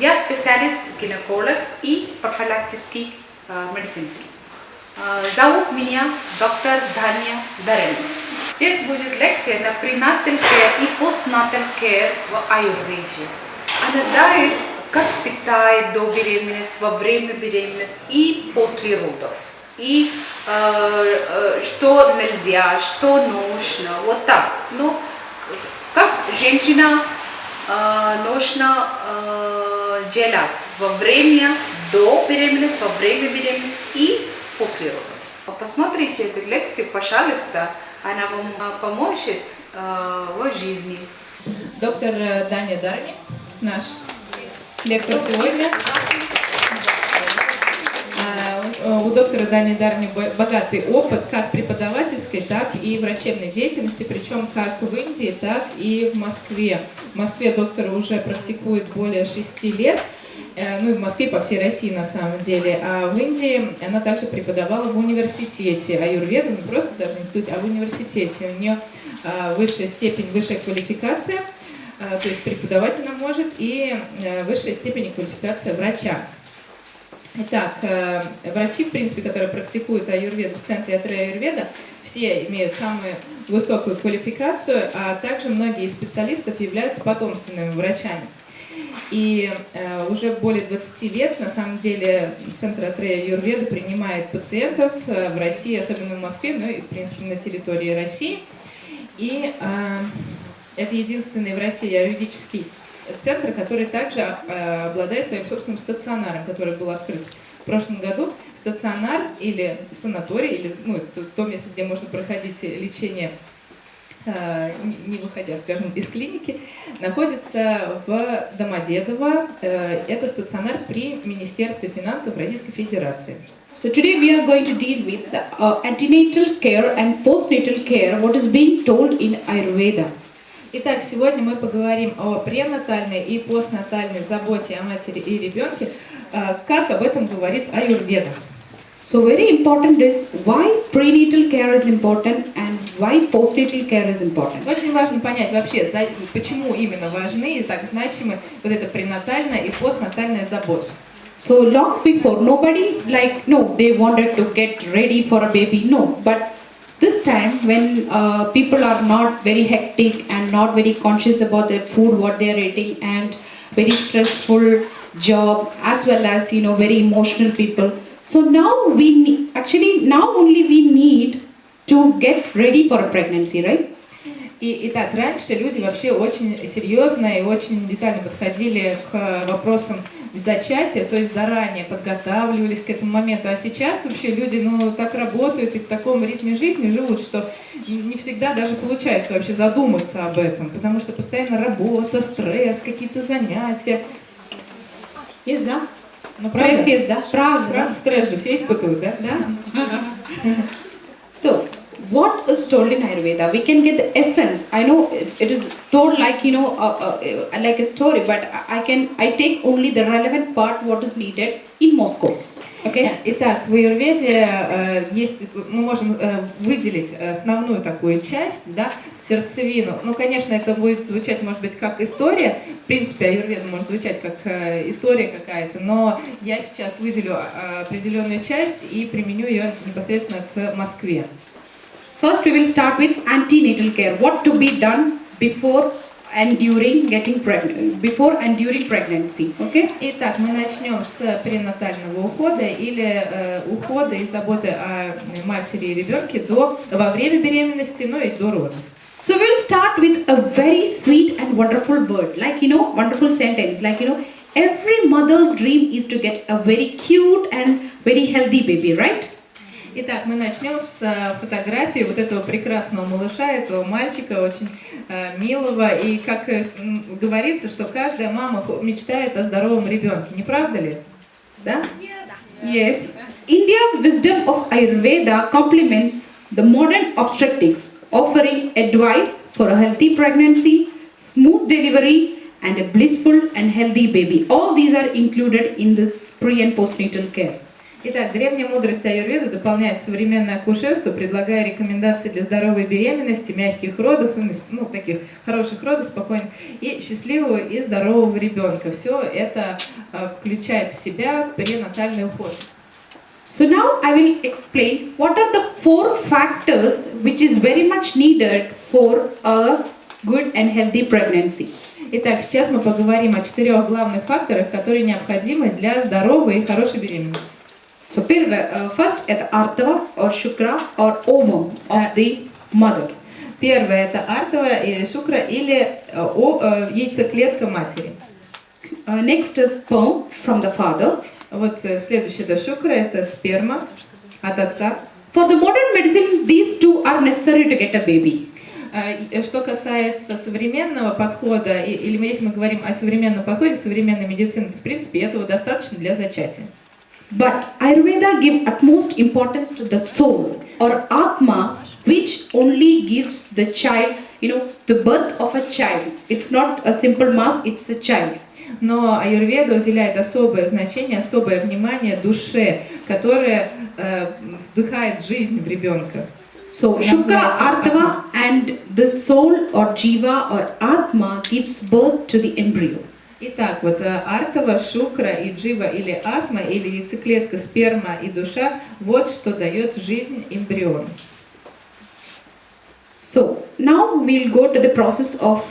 Я специалист-гинеколог и профилактический медицинский. Зовут меня доктор Дхания. Здесь будет лекция на prenatal care и postnatal care в Аюрведе. Она дает, как питать до беременности, во время беременности и после родов. И что нельзя, что нужно, вот так. Ну, как женщина нужно делать во время до беременности, во время беременности и после родов. Посмотрите эту лекцию, пожалуйста, она вам поможет в жизни. Доктор Дхания наш лектор сегодня. У доктора Дхании богатый опыт как преподавательской, так и врачебной деятельности, причем как в Индии, так и в Москве. В Москве доктор уже практикует более 6 лет, ну и в Москве, по всей России на самом деле, а в Индии она также преподавала в университете Аюрведа, не просто даже в институте, а в университете. У нее высшая степень, высшая квалификация, то есть преподавать она может, и высшая степень и квалификация врача. Итак, врачи, в принципе, которые практикуют аюрведу в центре Атрея Аюрведа, все имеют самую высокую квалификацию, а также многие из специалистов являются потомственными врачами. И уже более 20 лет, на самом деле, Центр Атрея Аюрведа принимает пациентов в России, особенно в Москве, ну и, в принципе, на территории России. И это единственный в России аюрведический центр, который также обладает своим собственным стационаром, который был открыт в прошлом году. Стационар или санаторий, или то место, где можно проходить лечение, не выходя, скажем, из клиники, находится в Домодедово. Это стационар при Министерстве финансов Российской Федерации. So today we are going to deal with the antenatal care and postnatal care, what is being told in Ayurveda. Итак, сегодня мы поговорим о пренатальной и постнатальной заботе о матери и ребенке, как об этом говорит Аюрведа. So very important is why prenatal care is important and why postnatal care is important. Очень важно понять вообще, почему именно важны и так значимы вот эта пренатальная и постнатальная забота. So long before, nobody they wanted to get ready for a baby, no, but this time when people are not very hectic and not very conscious about their food, what they are eating, and very stressful job, as well as very emotional people. So now now only we need to get ready for a pregnancy, right? Итак, раньше люди вообще очень серьезно и очень детально подходили к вопросам зачатия, то есть заранее подготавливались к этому моменту. А сейчас вообще люди так работают и в таком ритме жизни живут, что не всегда даже получается вообще задуматься об этом, потому что постоянно работа, стресс, какие-то занятия. Есть, да? Стресс есть, да? Правда. Стресс же все испытывают, да? Да. So, what is told in Ayurveda? We can get the essence. I know it is told like like a story, but I take only the relevant part what is needed in Moscow. Okay? Итак, в Аюрведе мы можем выделить основную такую часть, да, сердцевину. Конечно, это будет звучать, может быть, как история. В принципе, Аюрведа может звучать как история какая-то, но я сейчас выделю определенную часть и применю ее непосредственно к Москве. First, we will start with antenatal care. What to be done before and during pregnancy. Okay? Итак, мы начнем с пренатального ухода или ухода и заботы о матери и ребенке во время беременности, и до родов. So we'll start with a very sweet and wonderful word, wonderful sentence, every mother's dream is to get a very cute and very healthy baby, right? Итак, мы начнем с фотографии вот этого прекрасного малыша, этого мальчика, очень милого. И как говорится, что каждая мама мечтает о здоровом ребенке. Не правда ли? Да? Yes. India's wisdom of Ayurveda complements the modern obstetrics, offering advice for a healthy pregnancy, smooth delivery, and a blissful and healthy baby. All these are included in this pre- and postnatal care. Итак, древняя мудрость Аюрведы дополняет современное акушерство, предлагая рекомендации для здоровой беременности, мягких родов, ну, таких хороших родов, спокойных, и счастливого и здорового ребенка. Все это включает в себя пренатальный уход. So now I will explain what are the 4 factors which is very much needed for a good and healthy pregnancy. Итак, сейчас мы поговорим о 4 главных факторах, которые необходимы для здоровой и хорошей беременности. So first это Атрея or Shukra or ovum of the mother. Первое это Атрея или Шукра или яйцеклетка матери. Next is sperm from the father. Вот следующее это Шукра, это сперма от отца. For the modern medicine, these 2 are necessary to get a baby. Что касается современного подхода, или если мы говорим о современном подходе, современной медицины, то в принципе этого достаточно для зачатия. But Ayurveda give utmost importance to the soul or Atma, which only gives the child, the birth of a child. It's not a simple mass, it's a child. Но Аюрведа уделяет особое значение, особое внимание душе, которая вдыхает жизнь в ребенка. So Shukra, Atma and the soul or Jiva or Atma gives birth to the embryo. Итак, вот Артова, Шукра и Джива или Атма, или яйцеклетка, сперма и душа, вот что дает жизнь эмбриону. So now we'll go to the process of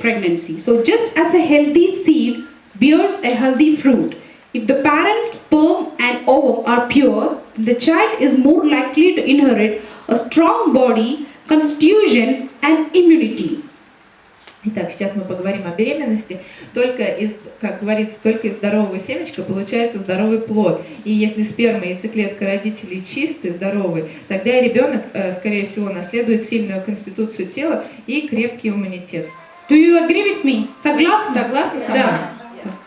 pregnancy. So just as a healthy seed bears a healthy fruit, if the parent's sperm and ovum are pure, the child is more likely to inherit a strong body, constitution and immunity. Итак, сейчас мы поговорим о беременности. Как говорится, только из здорового семечка получается здоровый плод. И если сперма и яйцеклетка родителей чистые, здоровые, тогда и ребенок, скорее всего, наследует сильную конституцию тела и крепкий иммунитет. Do you agree with me? Согласны? Согласны со мной? Да.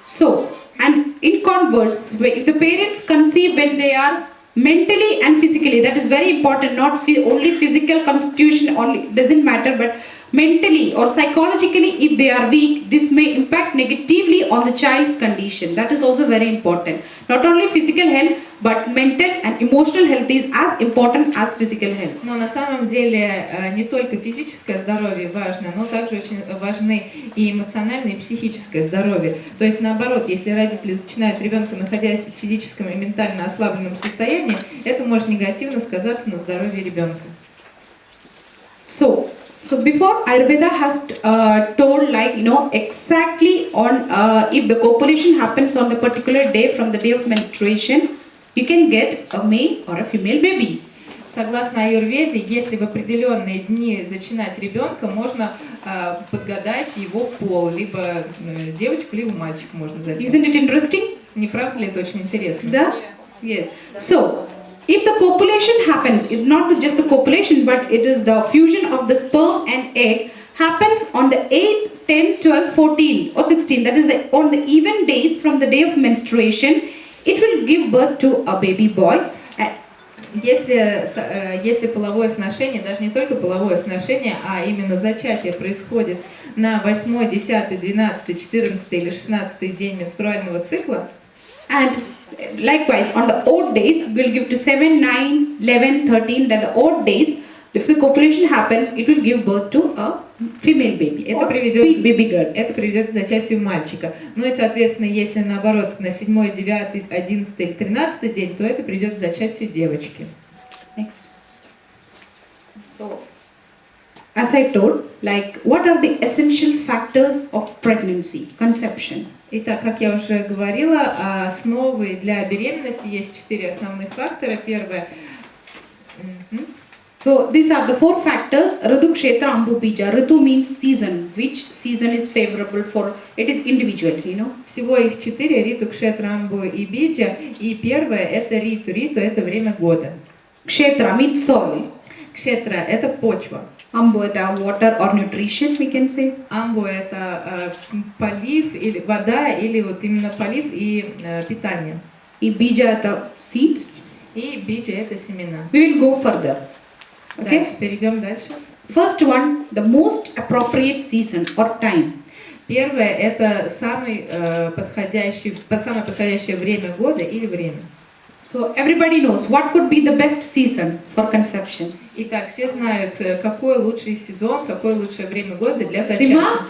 So, and in converse, if the parents conceive when they are mentally and physically, that is very important, not only physical constitution only, doesn't matter, but mentally or psychologically if they are weak, this may impact negatively on the child's condition. That is also very important. Not only physical health, but mental and emotional health is as important as physical health. Но на самом деле не только физическое здоровье важно, но также очень важны и эмоциональное, и психическое здоровье. То есть наоборот, если родители зачинают ребенка, находясь в физическом и ментально ослабленном состоянии, это может негативно сказаться на здоровье ребенка. So before Ayurveda has told exactly on if the copulation happens on the particular day from the day of menstruation, you can get a male or a female baby. Согласно Аюрведе, если в определенные дни зачинать ребенка, можно подгадать его пол, либо девочку, либо мальчика можно зачать. Isn't it interesting? Не правда ли это очень интересно? Да? Yes. So, if the copulation happens, it's not just the copulation, but it is the fusion of the sperm and egg happens on the 8th, 10th, 12th, 14th or 16th, that is on the even days from the day of menstruation, it will give birth to a baby boy. Если половое сношение, даже не только половое сношение, а именно зачатие происходит на 8, 10, 12, 14 или 16 день менструального цикла, and likewise on the odd days will give to 7, 9, 11, 13, that the odd days, if the copulation happens, it will give birth to a female baby, sweet baby girl. Это приведет к зачатию мальчика. Ну и, соответственно, если наоборот на 7, 9, 11 или 13 день, то это приведет к зачатию девочки. Next. So, as I told, what are the essential factors of pregnancy, conception? Итак, как я уже говорила, основой для беременности есть 4 основных фактора. Первое. So these are the 4 factors. Ritu, Kshetra, Ambu, Bija. Ritu means season. Which season is favorable for? It is individual, Всего их 4. Риту, Кшетра, Амбу и Биджа. И первое это Риту. Риту это время года. Kshetra means soil. Кшетра это почва. Ambu это water or nutrition, we can say. Амбу это полив или вода, или вот именно полив и питание. И Bija это seeds. И Биджа это семена. We will go further. Okay? Дальше, перейдем дальше. First one, the most appropriate season or time. Первое это самое подходящее время года или время. So everybody knows what could be the best season for conception. Итак, все знают, какой лучший сезон, какое лучшее время года для зачатия. Сима?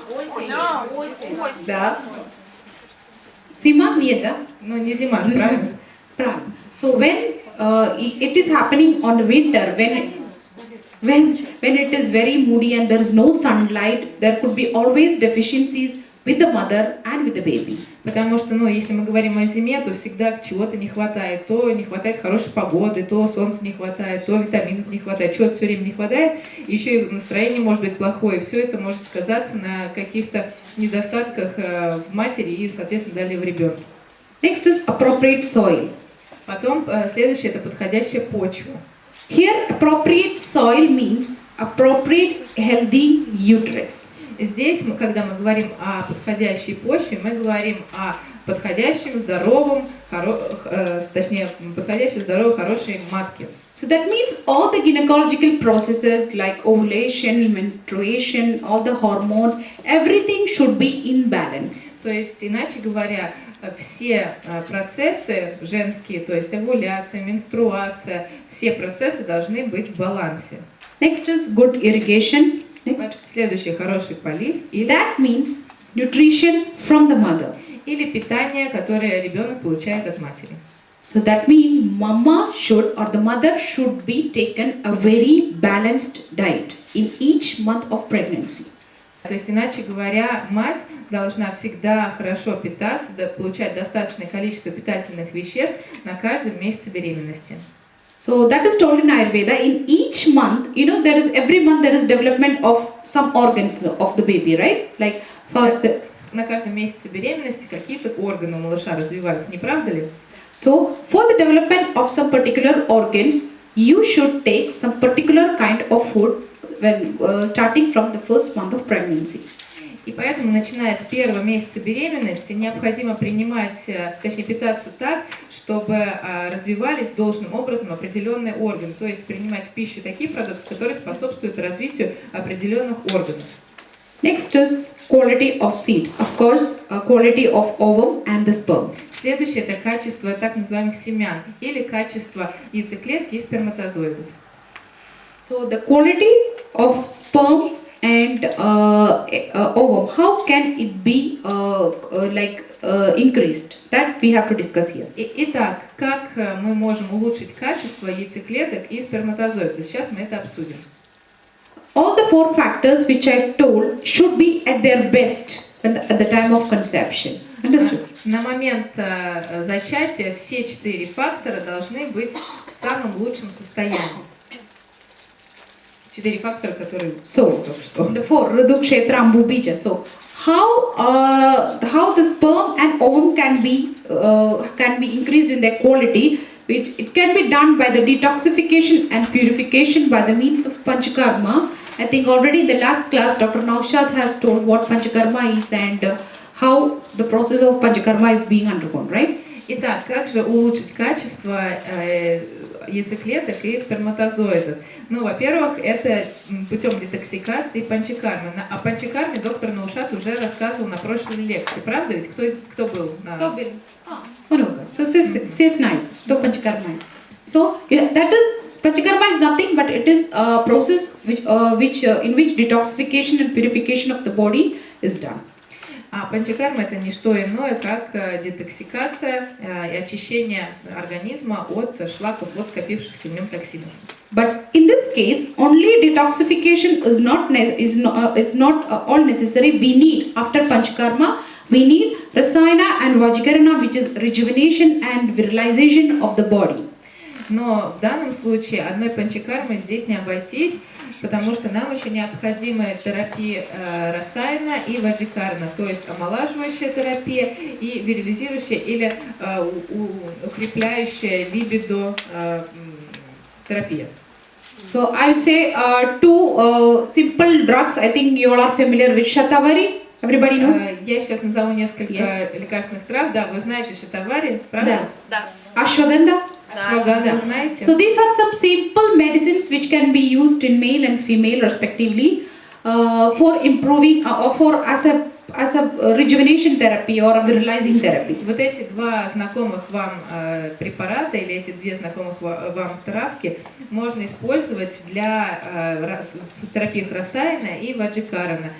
Да. Сима нет, да? Ну, не зима, правильно? Правильно. So when it is happening on the winter, when it is very moody and there is no sunlight, there could be always deficiencies with the mother and with the baby. Потому что, если мы говорим о зиме, то всегда чего-то не хватает. То не хватает хорошей погоды, то солнца не хватает, то витаминов не хватает, чего-то все время не хватает. Еще и настроение может быть плохое. Все это может сказаться на каких-то недостатках в матери и, соответственно, далее в ребенке. Next is appropriate soil. Потом следующее – это подходящая почва. Here, appropriate soil means appropriate healthy uterus. Здесь, когда мы говорим о подходящей почве, мы говорим о подходящем, здоровом, подходящей, здоровой, хорошей матке. So that means all the gynecological processes like ovulation, menstruation, all the hormones, everything should be in balance. То есть, иначе говоря, все процессы женские, то есть овуляция, менструация, все процессы должны быть в балансе. Next is good irrigation. Next. Следующий хороший полив. That means nutrition from the mother. Или питание, которое ребенок получает от матери. So that means mama should or the mother should be taken a very balanced diet in each month of pregnancy. То есть, иначе говоря, мать должна всегда хорошо питаться, получать достаточное количество питательных веществ на каждом месяце беременности. So that is told in Ayurveda. In each month, every month there is development of some organs of the baby, right? Like first. На каждом месяце беременности какие-то органы у малыша развиваются, не правда ли? So for the development of some particular organs, you should take some particular kind of food when starting from the first month of pregnancy. И поэтому, начиная с первого месяца беременности, необходимо питаться так, чтобы развивались должным образом определенные органы, то есть принимать в пищу такие продукты, которые способствуют развитию определенных органов. Next is quality of seeds. Of course, quality of ovum and the sperm. Следующее – это качество так называемых семян или качество яйцеклетки и сперматозоидов. So the quality of sperm and ovum, how can it be increased? That we have to discuss here. Итак, как мы можем улучшить качество яйцеклеток и сперматозоидов? Сейчас мы это обсудим. All the four factors which I told should be at their best at the time of conception. Understood? На момент зачатия все 4 фактора должны быть в самом лучшем состоянии. 4 фактора, которые только что. The four, Ridu, Kshetra, Ambu, Bija. So, how the sperm and ovum can be increased in their quality, which it can be done by the detoxification and purification by the means of Panchakarma. I think already in the last class, Dr. Naushad has told what Panchakarma is and how the process of Panchakarma is being undergone, right? Итак, как же улучшить качество яйцеклеток и сперматозоидов? Ну, во-первых, это путем детоксикации и панчакармы. О панчакарме доктор Наушад уже рассказывал на прошлой лекции. Правда ведь? Кто был? Кто был? Много. So, says night. So, Panchakarma. So, that is, Panchakarma is nothing but it is a process in which detoxification and purification of the body is done. А панчакарма это не что иное, как детоксикация и очищение организма от шлаков, от скопившихся в нем токсинов. But in this case, only detoxification is not all necessary. We need, after Panchakarma, we need Rasayana and Vajikarana, which is rejuvenation and virilization of the body. Но в данном случае одной панчакармой здесь не обойтись, потому что нам еще необходимы терапии Расайна и Ваджикарна, то есть омолаживающая терапия и вирилизирующая или укрепляющая либидо терапия. So I would say two simple drugs. I think you all are familiar with Shatavari. Everybody knows? Я сейчас назову несколько лекарственных трав. Да, вы знаете Shatavari, правда? Да. Ashwagandha. Ashwagandha, знаете? So these are some simple medicines which can be used in male and female respectively for improving or for as a as a rejuvenation therapy or a virilizing therapy. Вот эти два знакомых вам препарата или эти две знакомых вам травки можно использовать для терапии Расаяна и Ваджикарана.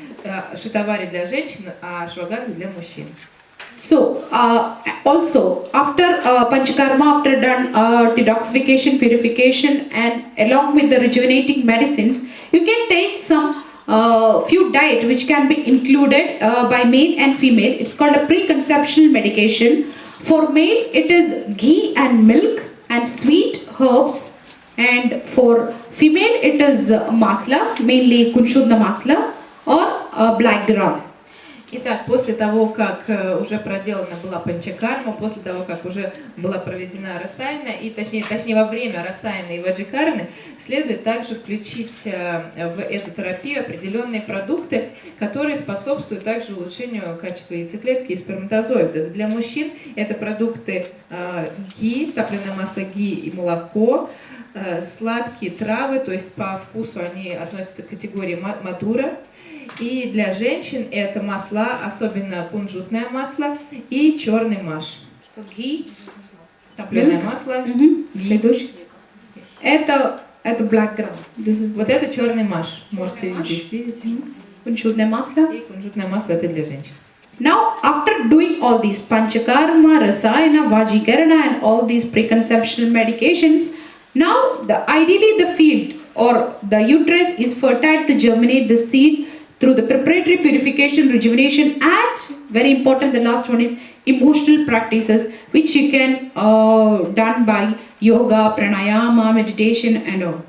Шитавари для женщин, а Ашвагандха для мужчин. So, also after Panchakarma, after done detoxification, purification, and along with the rejuvenating medicines, you can take some few diet which can be included by male and female. It's called a preconceptional medication. For male, it is ghee and milk and sweet herbs, and for female, it is masla, mainly kunshudna masla or black gram. Итак, после того, как уже проделана была панчакарма, после того, как уже была проведена расаяна, и точнее во время расаяна и ваджикарны, следует также включить в эту терапию определенные продукты, которые способствуют также улучшению качества яйцеклетки и сперматозоидов. Для мужчин это продукты ги, топленое масло ги и молоко, сладкие травы, то есть по вкусу они относятся к категории мадура. И для женщин это масла, особенно кунжутное масло и черный маш. Ghee, Топленое масло. Следующий. Это black gram. Вот это черный маш. Можете здесь видеть. Kunshudna masla. И кунжутное масло это для женщин. Now, after doing all these Panchakarma, Rasayana, Vajikarana and all these preconceptional medications, now ideally the field or the uterus is fertile to germinate the seed through the preparatory purification, rejuvenation, and very important, the last one is emotional practices, which you can done by yoga, pranayama, meditation and all.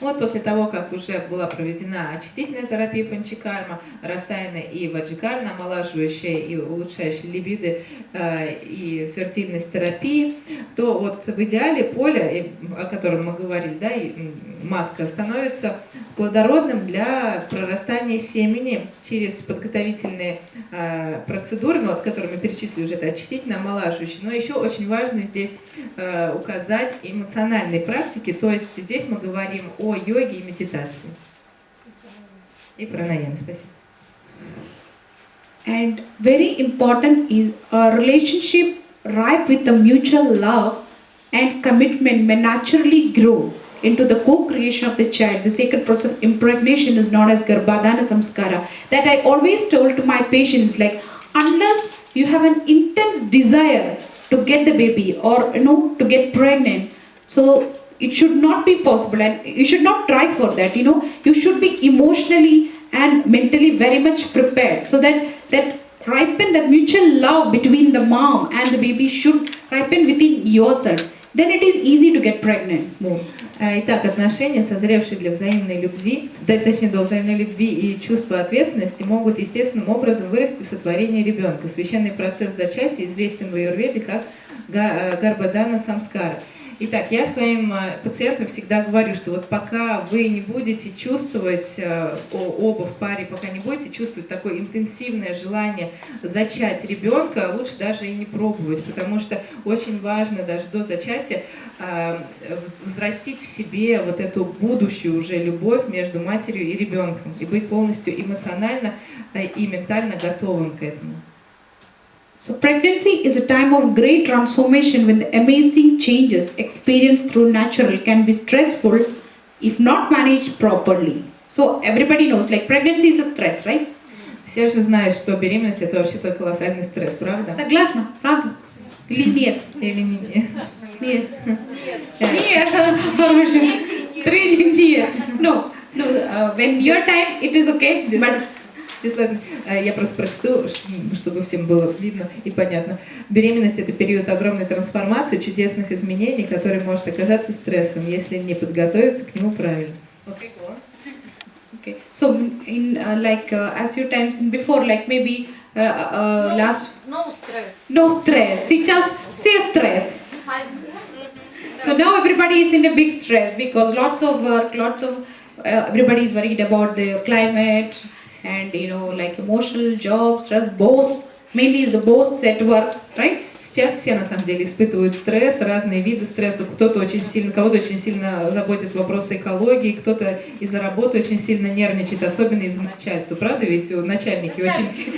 Вот после того, как уже была проведена очистительная терапия панчакарма, расаяна и ваджикарна, омолаживающая и улучшающая либидо и фертильность терапии, то вот в идеале поле, о котором мы говорили, да, и матка, становится плодородным для прорастания семени через подготовительные процедуры, ну, вот, которые мы перечислили уже, это очистительно, омолаживающие. Но еще очень важно здесь указать эмоциональные практики, то есть здесь мы говорим о йоге и медитации. И пранаяме, спасибо. And very important is a relationship ripe with the mutual love and commitment may naturally grow into the co-creation of the child. The sacred process of impregnation is known as Garbhadana Samskara. That I always told to my patients, like, unless you have an intense desire to get the baby or to get pregnant, so it should not be possible and you should not try for that. You should be emotionally and mentally very much prepared so that ripen, that mutual love between the mom and the baby should ripen within yourself. Then it is easy to get pregnant. Итак, отношения, созревшие для взаимной любви, точнее, до взаимной любви и чувства ответственности, могут естественным образом вырасти в сотворение ребенка. Священный процесс зачатия известен в Аюрведе как Гарбхадана Самскара. Итак, я своим пациентам всегда говорю, что вот пока вы не будете чувствовать, оба в паре, пока не будете чувствовать такое интенсивное желание зачать ребенка, лучше даже и не пробовать, потому что очень важно даже до зачатия взрастить в себе вот эту будущую уже любовь между матерью и ребенком и быть полностью эмоционально и ментально готовым к этому. So pregnancy is a time of great transformation when the amazing changes experienced through natural can be stressful if not managed properly. So everybody knows, like, pregnancy is a stress, right? Все же знают, что беременность это вообще-то колоссальный стресс, правда? Согласна, правда? Или нет? Или нет? Нет. Нет. Нет. No. When your time, it is okay, but я просто прочту, чтобы всем было видно и понятно. Беременность – это период огромной трансформации, чудесных изменений, который может оказаться стрессом, если не подготовиться к нему правильно. Okay, go on. Okay. So, in as you times before, like maybe last. No stress. No stress. See, just say stress. So now everybody is in a big stress because lots of work, everybody is worried about the climate. And like emotional jobs, stress, boss, mainly is the boss at work, right? Сейчас все на самом деле испытывают стресс, разные виды стресса. Кого-то очень сильно заботят вопросы экологии, кто-то из-за работы очень сильно нервничает, особенно из-за начальства. Правда, ведь у начальники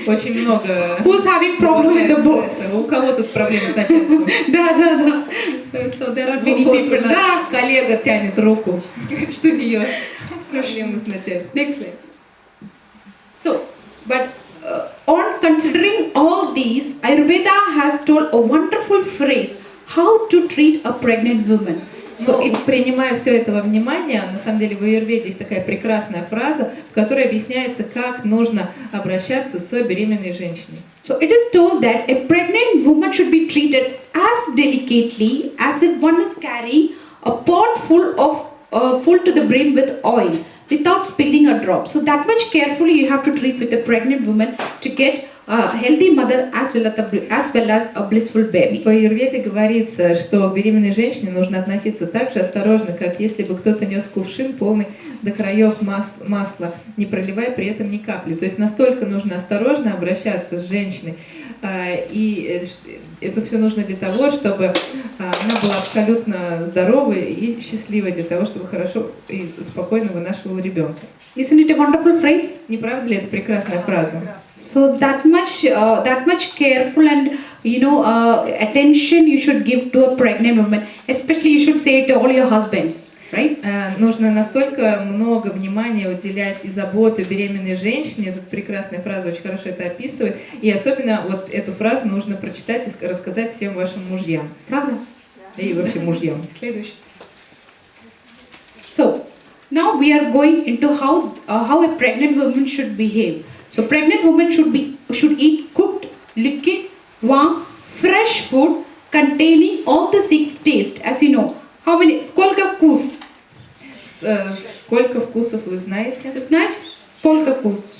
очень много. Who's having problem with the boss? У кого тут проблемы с начальством? Да. So there are many people. Да, коллега тянет руку, что у нее проблемы с начальством. Next slide. So, but on considering all these, Ayurveda has told a wonderful phrase, how to treat a pregnant woman. So, принимая все это во внимание, на самом деле в Аюрведе есть такая прекрасная фраза, в которой объясняется, как нужно обращаться с беременной женщиной. So it is told that a pregnant woman should be treated as delicately as if one is carrying a pot full to the brim with oil, without spilling a drop. So that much carefully you have to treat with a pregnant woman to get a healthy mother as well as a blissful baby. В Аюрведе говорится, что к беременной женщине нужно относиться так же осторожно, как если бы кто-то нес кувшин полный до краев масла, не проливая при этом ни капли. То есть настолько нужно осторожно обращаться с женщиной. И это все нужно для того, чтобы она была абсолютно здоровой и счастливой, для того, чтобы хорошо и спокойно вынашивала ребенка. Isn't it a wonderful phrase? Не правда ли это прекрасная фраза? So that much careful and attention you should give to a pregnant woman. Especially you should say it to all your husbands, right? Нужно настолько много внимания уделять и заботы беременной женщине. Эта прекрасная фраза очень хорошо это описывает. И особенно вот эту фразу нужно прочитать и рассказать всем вашим мужьям. Правда? И вообще мужьям. Следующий. So now we are going into how a pregnant woman should behave. So pregnant woman should eat cooked, liquid, warm, fresh food containing all the 6 tastes. As you know, how many? Сколько вкус? Сколько вкусов вы знаете? Знаете? Сколько вкус?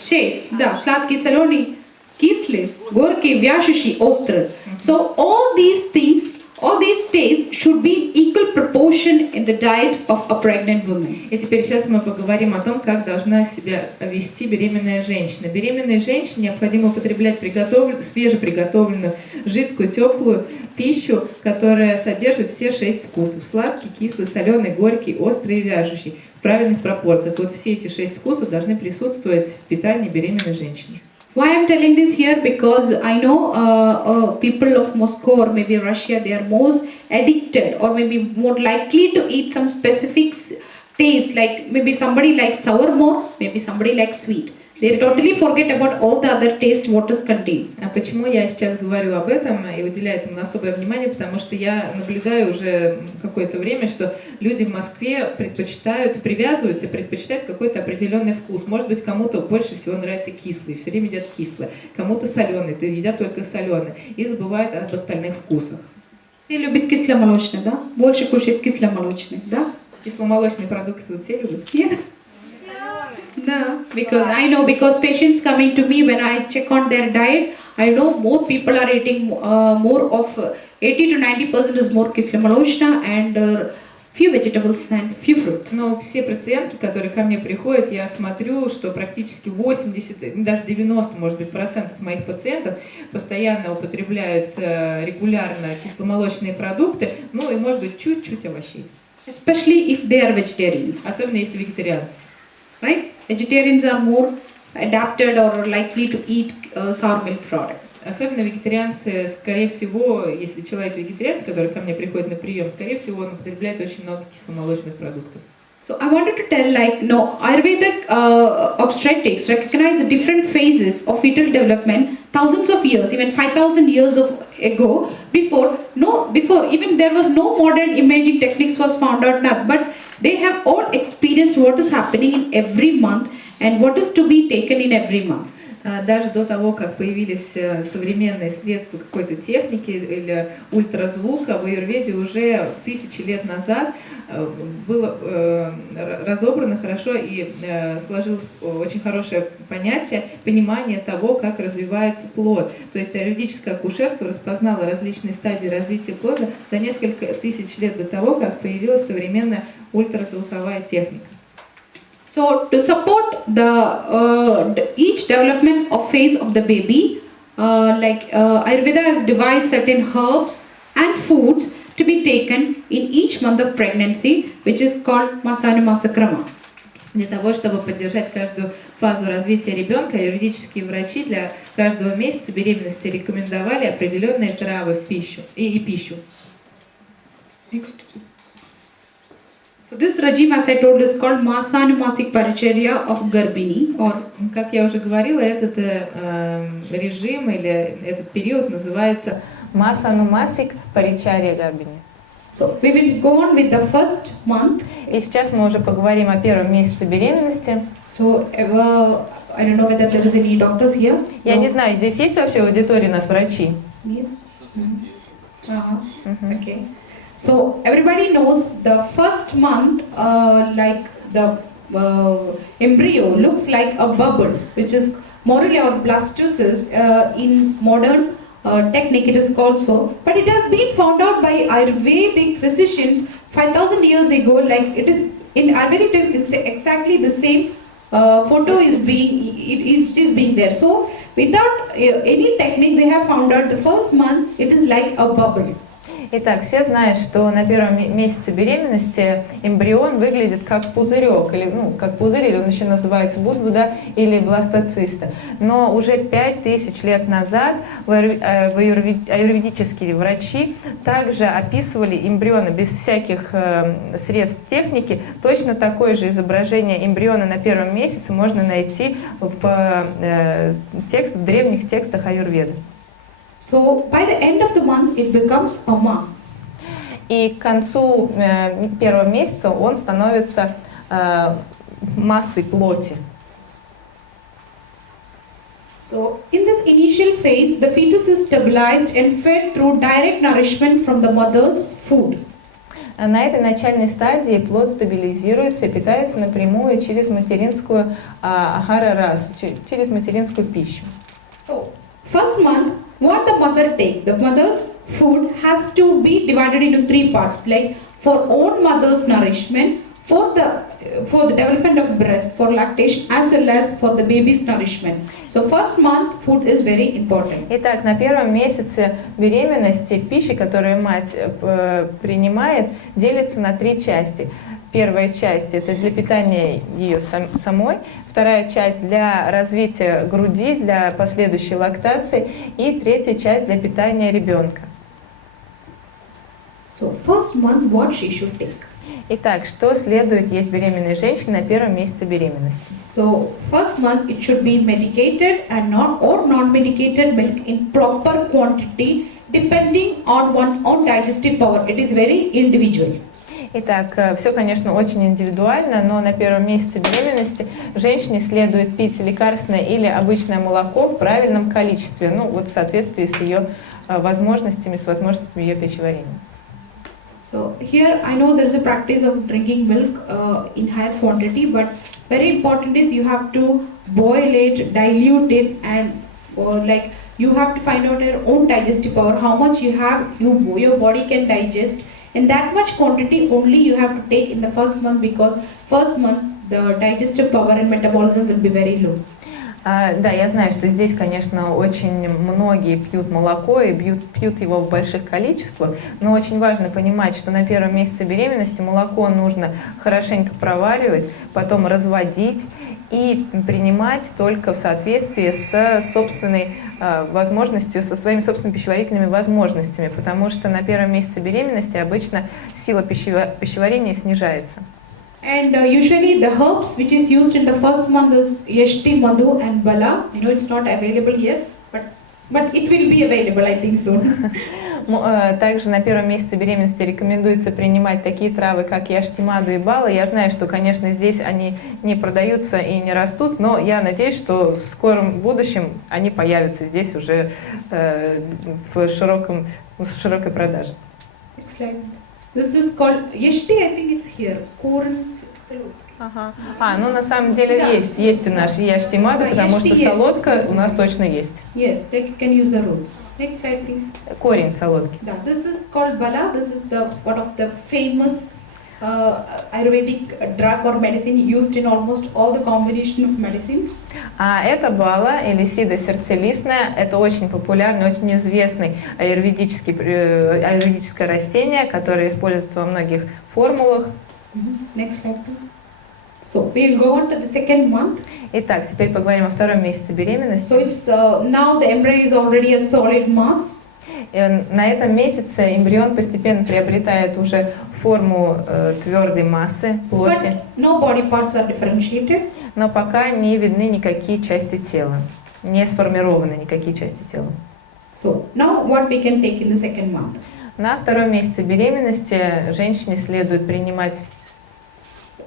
6. Да, сладкий, соленый, кислый, горький, вяжущий, острый. So all these tastes should be in equal proportion in the diet of a pregnant woman. И теперь сейчас мы поговорим о том, как должна себя вести беременная женщина. Беременной женщине необходимо употреблять свежеприготовленную, жидкую, теплую пищу, которая содержит все 6 вкусов: сладкий, кислый, соленый, горький, острый и вяжущий, в правильных пропорциях. Вот все эти 6 вкусов должны присутствовать в питании беременной женщины. Why I'm telling this here? Because I know people of Moscow or maybe Russia, they are most addicted or maybe more likely to eat some specific taste, like maybe somebody likes sour more, maybe somebody likes sweet. They totally forget about all the other taste what is contained. А почему я сейчас говорю об этом и уделяю этому особое внимание? Потому что я наблюдаю уже какое-то время, что люди в Москве предпочитают какой-то определенный вкус. Может быть, кому-то больше всего нравится кислый, все время едят кислое, кому-то соленый, то едят только соленый и забывают об остальных вкусах. Все любят кисломолочный, да? Больше кушают кисломолочный, да? Кисломолочные продукты все любят? Нет. No, because patients coming to me when I check on their diet, I know more people are eating more of 80 to 90% is more кисломолочно and few vegetables and few fruits. Но все пациентки, которые ко мне приходят, я смотрю, что практически 80, даже 90, может быть, процентов моих пациентов постоянно употребляют регулярно кисломолочные продукты, ну и, может быть, чуть-чуть овощей. Especially if they are vegetarians. Особенно если вегетарианцы. Right? Vegetarians are more adapted or likely to eat sour milk products. Особенно вегетарианцы, скорее всего, если человек вегетарианец, который ко мне приходит на прием, скорее всего, он употребляет очень много кисломолочных продуктов. So I wanted to tell, Ayurvedic obstetrics recognize the different phases of fetal development thousands of years, even 5,000 years ago, before even there was no modern imaging techniques was found out, but they have all experienced what is happening in every month and what is to be taken in every month. Даже до того, как появились современные средства какой-то техники или ультразвука, в Аюрведе уже 1000 лет назад было разобрано хорошо и сложилось очень хорошее понятие, понимание того, как развивается плод. То есть аюрведическое акушерство распознало различные стадии развития плода за несколько тысяч лет до того, как появилась современная ультразвуковая техника. So to support each development of phase of the baby, Ayurveda has devised certain herbs and foods to be taken in each month of pregnancy, which is called Masanumasakrama. Для того, чтобы поддержать каждую фазу развития ребенка, юридические врачи для каждого месяца беременности рекомендовали определенные травы в пищу и пищу. Next. So this regime, as I told, is called Masanumasik Paricharya of Garbini, or как я уже говорила, этот режим или этот период называется Масанумасик Паричарья Гарбини. so we will go on with the first month. И сейчас мы уже поговорим о первом месяце беременности. So I don't know whether there is any doctors here. Я No? не знаю, здесь есть вообще в аудитории у нас врачи? Yeah. Okay. So everybody knows the first month, the embryo looks like a bubble, which is morally or blastocyst. In modern technique, it is called so. But it has been found out by Ayurvedic physicians 5,000 years ago. Like it is in Ayurvedic text, it's exactly the same. Photo is being there. So without any technique, they have found out the first month it is like a bubble. Итак, все знают, что на первом месяце беременности эмбрион выглядит как пузырек, или, как пузырь, или он еще называется будбуда или бластоциста. Но уже 5000 лет назад аюрведические врачи также описывали эмбрионы без всяких средств техники. Точно такое же изображение эмбриона на первом месяце можно найти в древних текстах аюрведы. So by the end of the month, it becomes a mass. И к концу первого месяца он становится массой плоти. So in this initial phase, the fetus is stabilized and fed through direct nourishment from the mother's food. На этой начальной стадии плод стабилизируется и питается напрямую через материнскую ахара-расу, через материнскую пищу. So first month, what the mother takes, the mother's food has to be divided into 3 parts, like for own mother's nourishment, for the development of breast, for lactation, as well as for the baby's nourishment. So first month food is very important. Итак, на первом месяце беременности пища, которую мать принимает, делится на 3 части. Первая часть – это для питания ее самой, вторая часть для развития груди, для последующей лактации, и третья часть для питания ребенка. So first month, what she should take? Итак, что следует есть беременной женщине на первом месяце беременности? So first month it should be medicated and non-medicated milk in proper quantity depending on one's own digestive power. It is very individual. Итак, все, конечно, очень индивидуально, но на первом месяце беременности женщине следует пить лекарственное или обычное молоко в правильном количестве, в соответствии с ее возможностями, с возможностями ее пищеварения. So here I know there is a practice of drinking milk in higher quantity, but very important is you have to boil it, dilute it, and you have to find out your own digestive power, how much your body can digest. And that much quantity only you have to take in the first month, because first month the digestive power and metabolism will be very low. Да, я знаю, что здесь, конечно, очень многие пьют молоко и пьют его в больших количествах, но очень важно понимать, что на первом месяце беременности молоко нужно хорошенько проваривать, потом разводить и принимать только в соответствии с собственной возможностью, со своими собственными пищеварительными возможностями, потому что на первом месяце беременности обычно сила пищеварения снижается. And usually the herbs which is used in the first month is yashti, madhu and bala. I know it's not available here, but it will be available, I think soon. Также на первом месяце беременности рекомендуется принимать такие травы, как яшти, маду и бала. Я знаю, что, конечно, здесь они не продаются и не растут, но я надеюсь, что в скором будущем они появятся здесь уже в широкой продаже. Excellent. This is called yashti, I think it's here. Corn salad. Ага. На самом деле есть у нас яшти маду, потому что солодка у нас точно есть. Yes, you can use the root. Next slide, please. Корень солодки. This is called bala. This is one of the famous Ayurvedic drug or medicine used in almost all the combination of medicines. А это бала или сида сердцелистная. Это очень популярный, очень известный аюрведическое растение, которое используется во многих формулах. Next slide, please. So we'll go on to the second month. Итак, теперь поговорим о втором месяце беременности. So it's now the embryo is already a solid mass. И на этом месяце эмбрион постепенно приобретает уже форму твердой массы, плоти. But no body parts are differentiated. Но пока не видны никакие части тела, не сформированы никакие части тела. So now what we can take in the second month? На втором месяце беременности женщине следует принимать.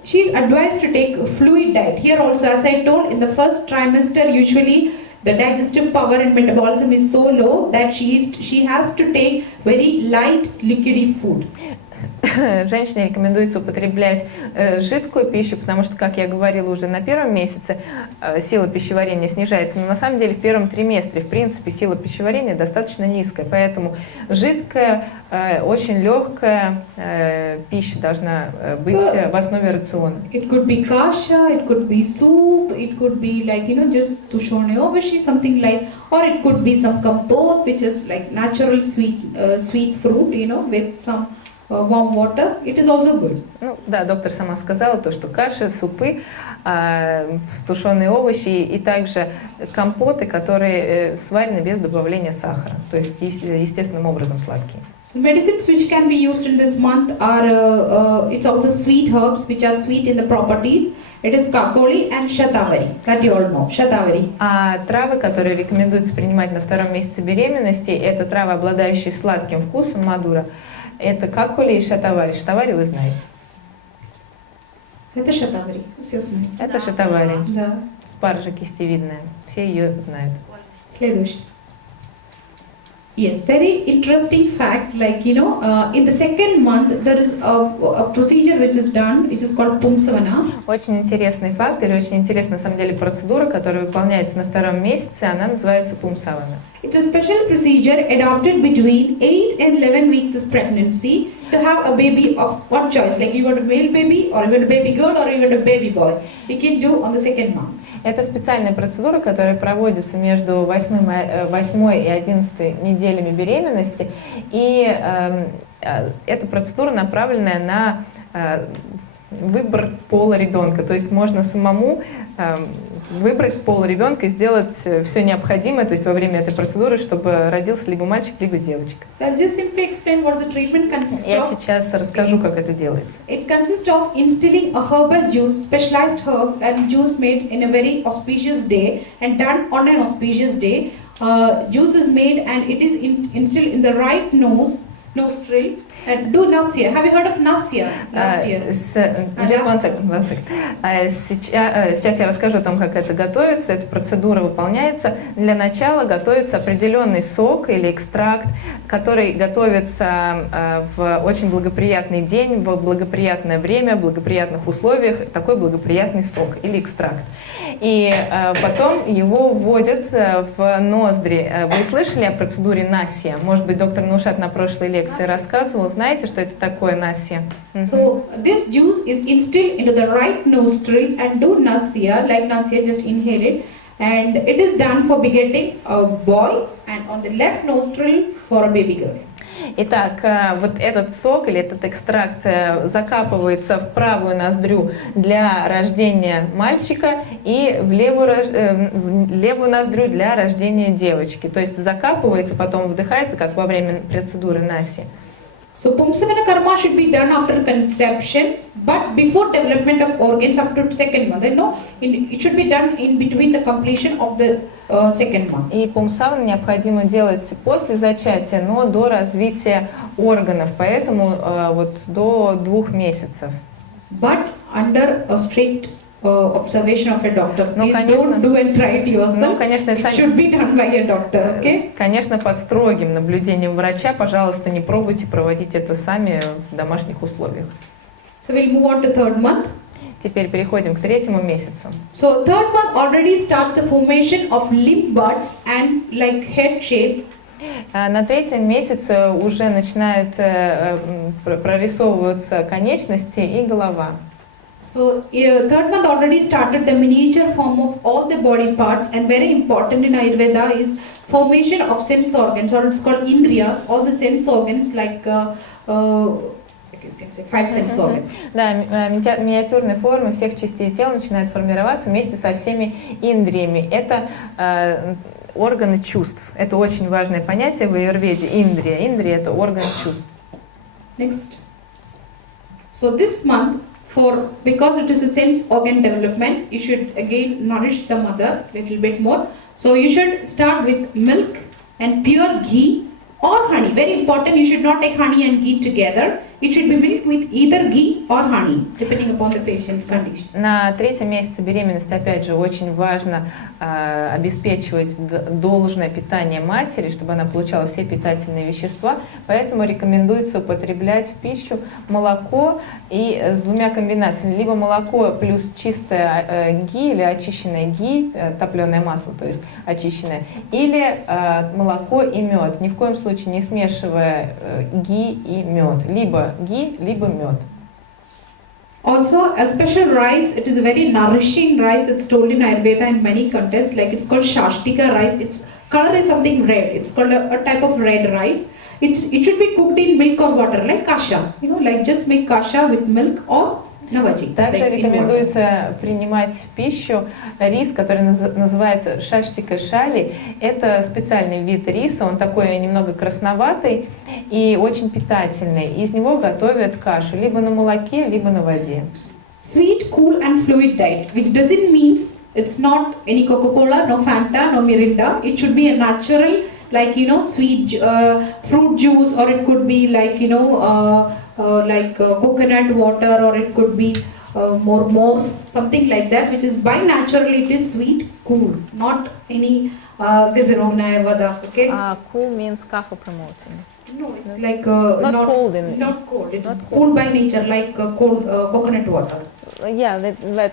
She is advised to take a fluid diet. Here also, as I told, in the first trimester, usually the digestive power and metabolism is so low that she has to take very light liquidy food. Женщине рекомендуется употреблять жидкую пищу, потому что, как я говорила уже на первом месяце, сила пищеварения снижается, но на самом деле в первом триместре, в принципе, сила пищеварения достаточно низкая, поэтому жидкая, очень легкая пища должна быть в основе рациона. It could be kasha, it could be soup, it could be like, just tushone ovashi, something like, or it could be some compote, which is like natural sweet fruit, with some warm water. It is also good. Ну да, доктор сама сказала то, что каши, супы, тушеные овощи и также компоты, которые сварены без добавления сахара, то есть естественным образом сладкие. So medicines which can be used in this month are, it's also sweet herbs which are sweet in the properties. It is kakoli and shatavari, that you all know, shatavari. А травы, которые рекомендуется принимать на втором месяце беременности, это травы, обладающие сладким вкусом, мадура. Это каколи и шатавари. Шатавари вы знаете. Это shatavari, все знают. Это шатавари. Да. Спаржа кистевидная. Все ее знают. Следующий. Yes, very interesting fact, like, in the second month there is a procedure which is done, which is called pumsavana. Очень интересный факт, или очень интересная, на самом деле, процедура, которая выполняется на втором месяце, она называется пумсавана. It's a special procedure adopted between 8 and 11 weeks of pregnancy to have a baby of what choice, like you want a male baby, or you want a baby girl, or you want a baby boy. You can do on the second month. Это специальная процедура, которая проводится между 8 и 11 неделями беременности, и эта процедура направленная на выбор пола ребенка, то есть можно самому выбрать пол ребенка и сделать все необходимое, то есть во время этой процедуры, чтобы родился либо мальчик, либо девочка. So I'll just simply explain what the treatment consists Я of. сейчас расскажу, как это делается. It consists of instilling a herbal juice, specialized herb and juice made in a very auspicious day and done on an auspicious day. Juice is made and it is instilled in the right nostril. Do nasya. Have you heard of nasya? Just one second. Сейчас я расскажу о том, как это готовится. Эта процедура выполняется. Для начала готовится определенный сок или экстракт, который готовится в очень благоприятный день, в благоприятное время, в благоприятных условиях. Такой благоприятный сок или экстракт. И потом его вводят в ноздри. Вы слышали о процедуре насья? Может быть, доктор Нушат на прошлой лекции рассказывал. Знаете, что это такое насья? So this juice is instilled into the right nostril and do nasya, like nasya, just inhale it. And it is done for begetting a boy and on the left nostril for a baby girl. Итак, вот этот сок или этот экстракт закапывается в правую ноздрю для рождения мальчика и в левую ноздрю для рождения девочки. То есть закапывается, потом вдыхается, как во время процедуры наси. So pumsavana karma should be done after conception, but before development of organs up to second month. It should be done in between the completion of the second month. И пумсавану необходимо делать после зачатия, но до развития органов, поэтому вот до 2 месяцев. But under a strict observation of a doctor. Please конечно, don't do and try it yourself. Конечно, it should be done by a doctor, okay? Конечно, под строгим наблюдением врача, пожалуйста, не пробуйте проводить это сами в домашних условиях. So we'll move on to third month. Теперь переходим к 3-му месяцу. So third month already starts the formation of lymph buds and like head shape. На третьем месяце уже начинают прорисовываться конечности и голова. So, third month already started the miniature form of all the body parts, and very important in Ayurveda is formation of sense organs, or it's called Indriyas, all the sense organs like you can say 5 sense organs. Да, миниатюрные формы всех частей тела начинают формироваться вместе со всеми индриями. Это органы чувств. Это очень важное понятие в Аюрведе. Индрия. Индрия – это орган чувств. Next. So this month, because it is a sense organ development, you should again nourish the mother a little bit more. So you should start with milk and pure ghee or honey. Very important, you should not take honey and ghee together. It should be milk with either ghee or honey, depending upon the patient's condition. На третьем месяце беременности, опять же, очень важно обеспечивать должное питание матери, чтобы она получала все питательные вещества. Поэтому рекомендуется употреблять в пищу молоко и с двумя комбинациями. Либо молоко плюс чистое ги или очищенное ги, топленое масло, то есть очищенное, или молоко и мед. Ни в коем случае не смешивая ги и мед. Либо ги, либо мед. Also, a special rice, it is a very nourishing rice. It's told in Ayurveda in many contexts, like it's called Shastika rice. Its color is something red. It's called a type of red rice. It should be cooked in milk or water, like kasha. Like just make kasha with milk or navaji. Также рекомендуется принимать в пищу рис, который называется шаштика шали. Это специальный вид риса, он такой немного красноватый и очень питательный. Из него готовят кашу либо на молоке, либо на воде. Sweet, cool and fluid diet, which doesn't mean it's not any Coca-Cola, no Fanta, no Mirinda. It should be a natural, like sweet fruit juice, or it could be like coconut water, or it could be more morse, something like that, which is by naturally it is sweet, cool, not any gazerona, Аюрведа. Okay. Cool means kapha promoting. No, it's like not cold. Not cold. It's not cool by nature, like cold coconut water. Yeah,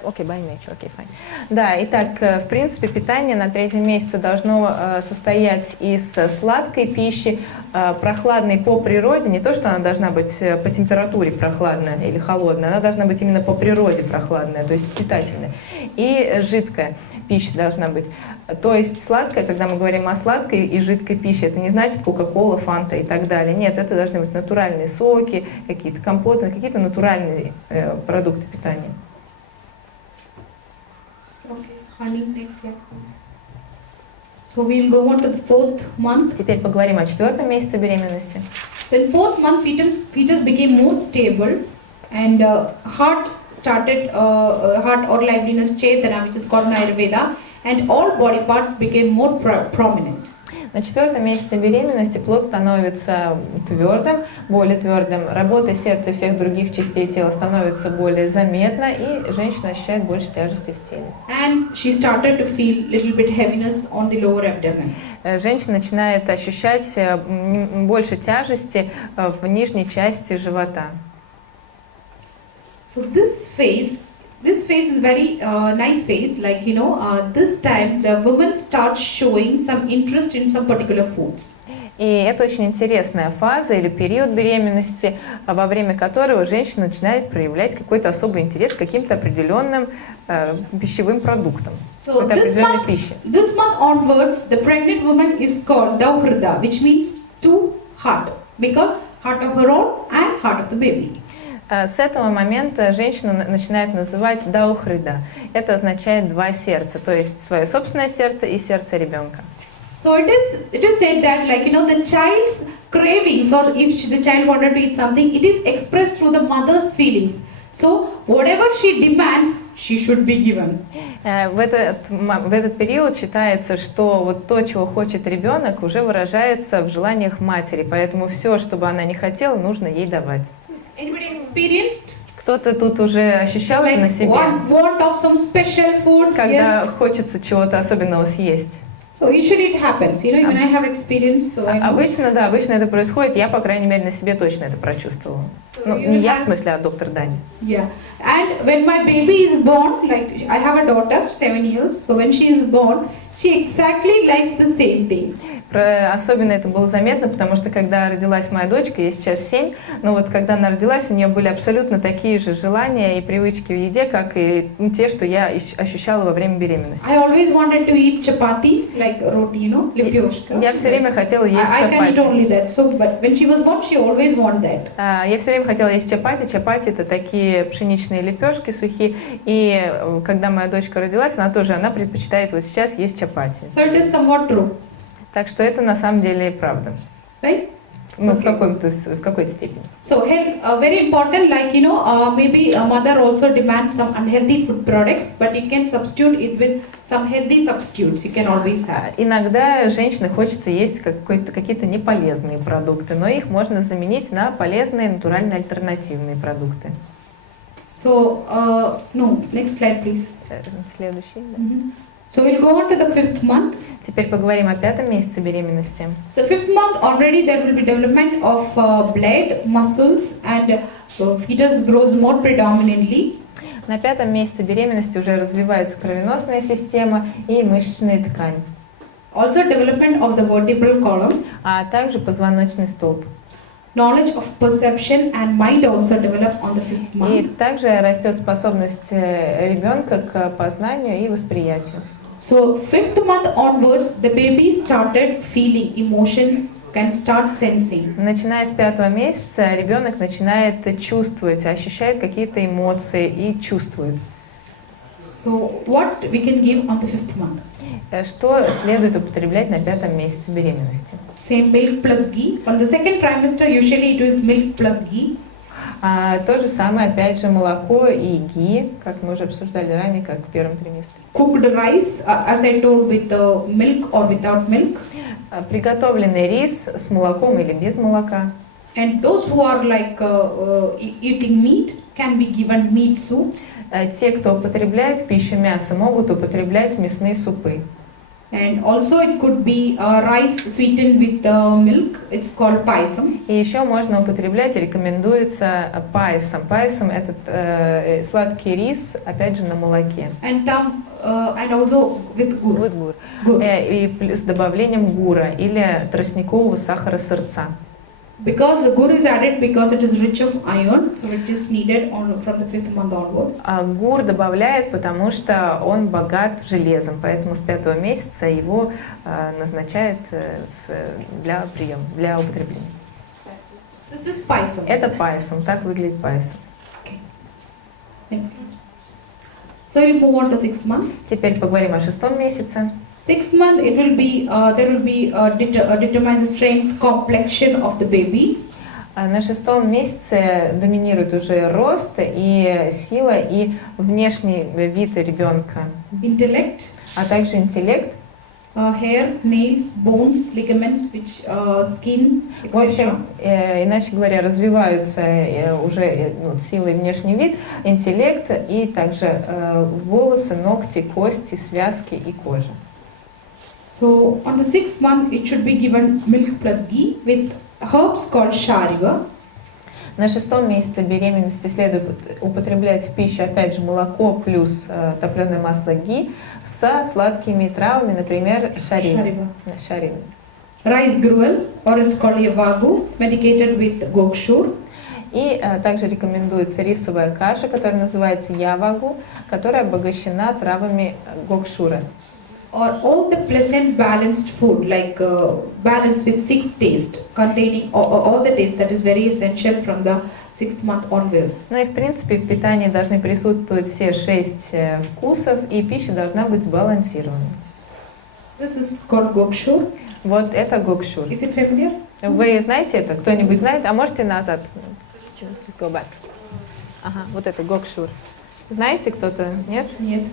okay, by nature, okay, fine. Да, итак, в принципе, питание на третьем месяце должно состоять из сладкой пищи, прохладной по природе. Не то, что она должна быть по температуре прохладная или холодная, она должна быть именно по природе прохладная, то есть питательная. И жидкая пища должна быть. То есть сладкая, когда мы говорим о сладкой и жидкой пище, это не значит Кока-Кола, Фанта и так далее. Нет, это должны быть натуральные соки, какие-то компоты, какие-то натуральные продукты питания. Okay, honey, next slide. So we'll go on to the 4th month. Теперь поговорим о 4-м месяце беременности. So in 4th month, fetus became more stable, and heart or liveliness chetana, which is called in Ayurveda, and all body parts became more prominent. На 4-м месяце беременности плод становится твердым, более твердым, работа сердца и всех других частей тела становится более заметна, и женщина ощущает больше тяжести в теле. And she started to feel little bit heaviness on the lower abdomen. Женщина начинает ощущать больше тяжести в нижней части живота. So this phase is very nice phase, like this time the woman starts showing some interest in some particular foods. И это очень интересная фаза или период беременности, во время которого женщина начинает проявлять какой-то особый интерес к каким-то определенным пищевым продуктам, So this month onwards, the pregnant woman is called Doktara, which means two heart, because heart of her own and heart of the baby. С этого момента женщину начинает называть даухрида. Это означает два сердца, то есть свое собственное сердце и сердце ребенка. So it is said that, like the child's cravings, or if the child wanted to eat something, it is expressed through the mother's feelings. So whatever she demands, she should be given. В этот период считается, что вот то, чего хочет ребенок, уже выражается в желаниях матери, поэтому все, что бы она не хотела, нужно ей давать. Anybody experienced? Кто-то тут уже ощущал это на себе, want of some special food, когда yes. хочется чего-то особенного съесть. So usually it happens, even I have experience. So обычно это происходит, я, по крайней мере, на себе точно это прочувствовала. So не я, в смысле, а доктор Дани. Yeah, and when my baby is born, like I have a daughter, 7 years, so when she is born, she exactly likes the same thing. Особенно это было заметно, потому что когда родилась моя дочка, ей сейчас 7, но вот когда она родилась, у нее были абсолютно такие же желания и привычки в еде, как и те, что я ощущала во время беременности. I always wanted to eat chapati, like roti, you know, lipyoshka. Я все время хотела есть I can eat чапати. only that. So, but when she was born, she always wanted that. Я все время хотела есть чапати. Чапати — это такие пшеничные лепешки сухие. И когда моя дочка родилась, она предпочитает вот сейчас есть чапати. So it is somewhat true, Так что это на самом деле правда. right? Ну, Okay. в какой-то степени. So health, very important. Like you know, maybe a mother also demands some unhealthy food products, but you can substitute it with some healthy substitutes. You can always have. Иногда женщине хочется есть какие-то неполезные продукты, но их можно заменить на полезные, натуральные, альтернативные продукты. So no, next slide, please. Следующий. Да. So we'll go on to the 5th month. Теперь поговорим о 5-м месяце беременности. So 5th month already there will be development of blood, muscles, and fetus grows more predominantly. На 5-м месяце беременности уже развивается кровеносная система и мышечная ткань, Also development of the vertebral column. а также позвоночный столб. Knowledge of perception and mind also develop on the 5th И month. также растет способность ребенка к познанию и восприятию. So 5th month onwards, the baby started feeling emotions, can start sensing. Начиная с 5-го месяца ребенок начинает чувствовать, ощущает какие-то эмоции и чувствует. So what we can give on the 5th month? Что следует употреблять на 5-м месяце беременности? Same milk plus ghee. On the 2nd trimester, usually it is milk plus ghee. То же самое, опять же, молоко и ги, как мы уже обсуждали ранее, как в 1-м триместре. Cooked rice, as I told, with milk or without milk. Приготовленный рис с молоком или без молока. And those who are like eating meat can be given meat soups. Те, кто употребляет в пищу мясо, могут употреблять мясные супы. And also it could be rice sweetened with milk. It's called payasam. И еще можно употреблять, рекомендуется паясом. Паясом — это сладкий рис, опять же, на молоке. And also with gur. Gur. И плюс с добавлением гура или тростникового сахара сырца. Because the gur is added because it is rich of iron, so it is needed from the 5th month onwards. Гур добавляет, потому что он богат железом, поэтому с 5-го месяца его назначают для употребления. This is payasam. Это паясом, так выглядит паясом. Okay. Next slide. So we'll move on to 6th month. Теперь поговорим о 6-м месяце. 6th month, it will be there will be determine the strength, complexion of the baby. На 6-м месяце доминирует уже рост и сила и внешний вид ребенка, Intellect, а также интеллект. hair, nails, bones, ligaments, which skin, etc. В общем, иначе говоря, развиваются уже сила и внешний вид, интеллект и также волосы, ногти, кости, связки и кожа. So on the 6th month, it should be given milk plus ghee with herbs called shariva. На 6-м месяце беременности следует употреблять в пищу, опять же, молоко плюс топленое масло ги со сладкими травами, например, шарива. Rice gruel, or it's called yavagu, medicated with gokshur. И также рекомендуется рисовая каша, которая называется явагу, которая обогащена травами гокшура. Or all the pleasant balanced food, like balanced with 6 taste, containing all the taste that is very essential from the 6th month onwards. Ну и в принципе в питании должны присутствовать все 6 вкусов, и пища должна быть сбалансированной. This is called gokshur. Вот это гокшур. Is it familiar? Вы знаете это? Кто-нибудь знает? А можете назад? Just go back. Ага, вот это гокшур. Знаете кто-то? Нет? Нет.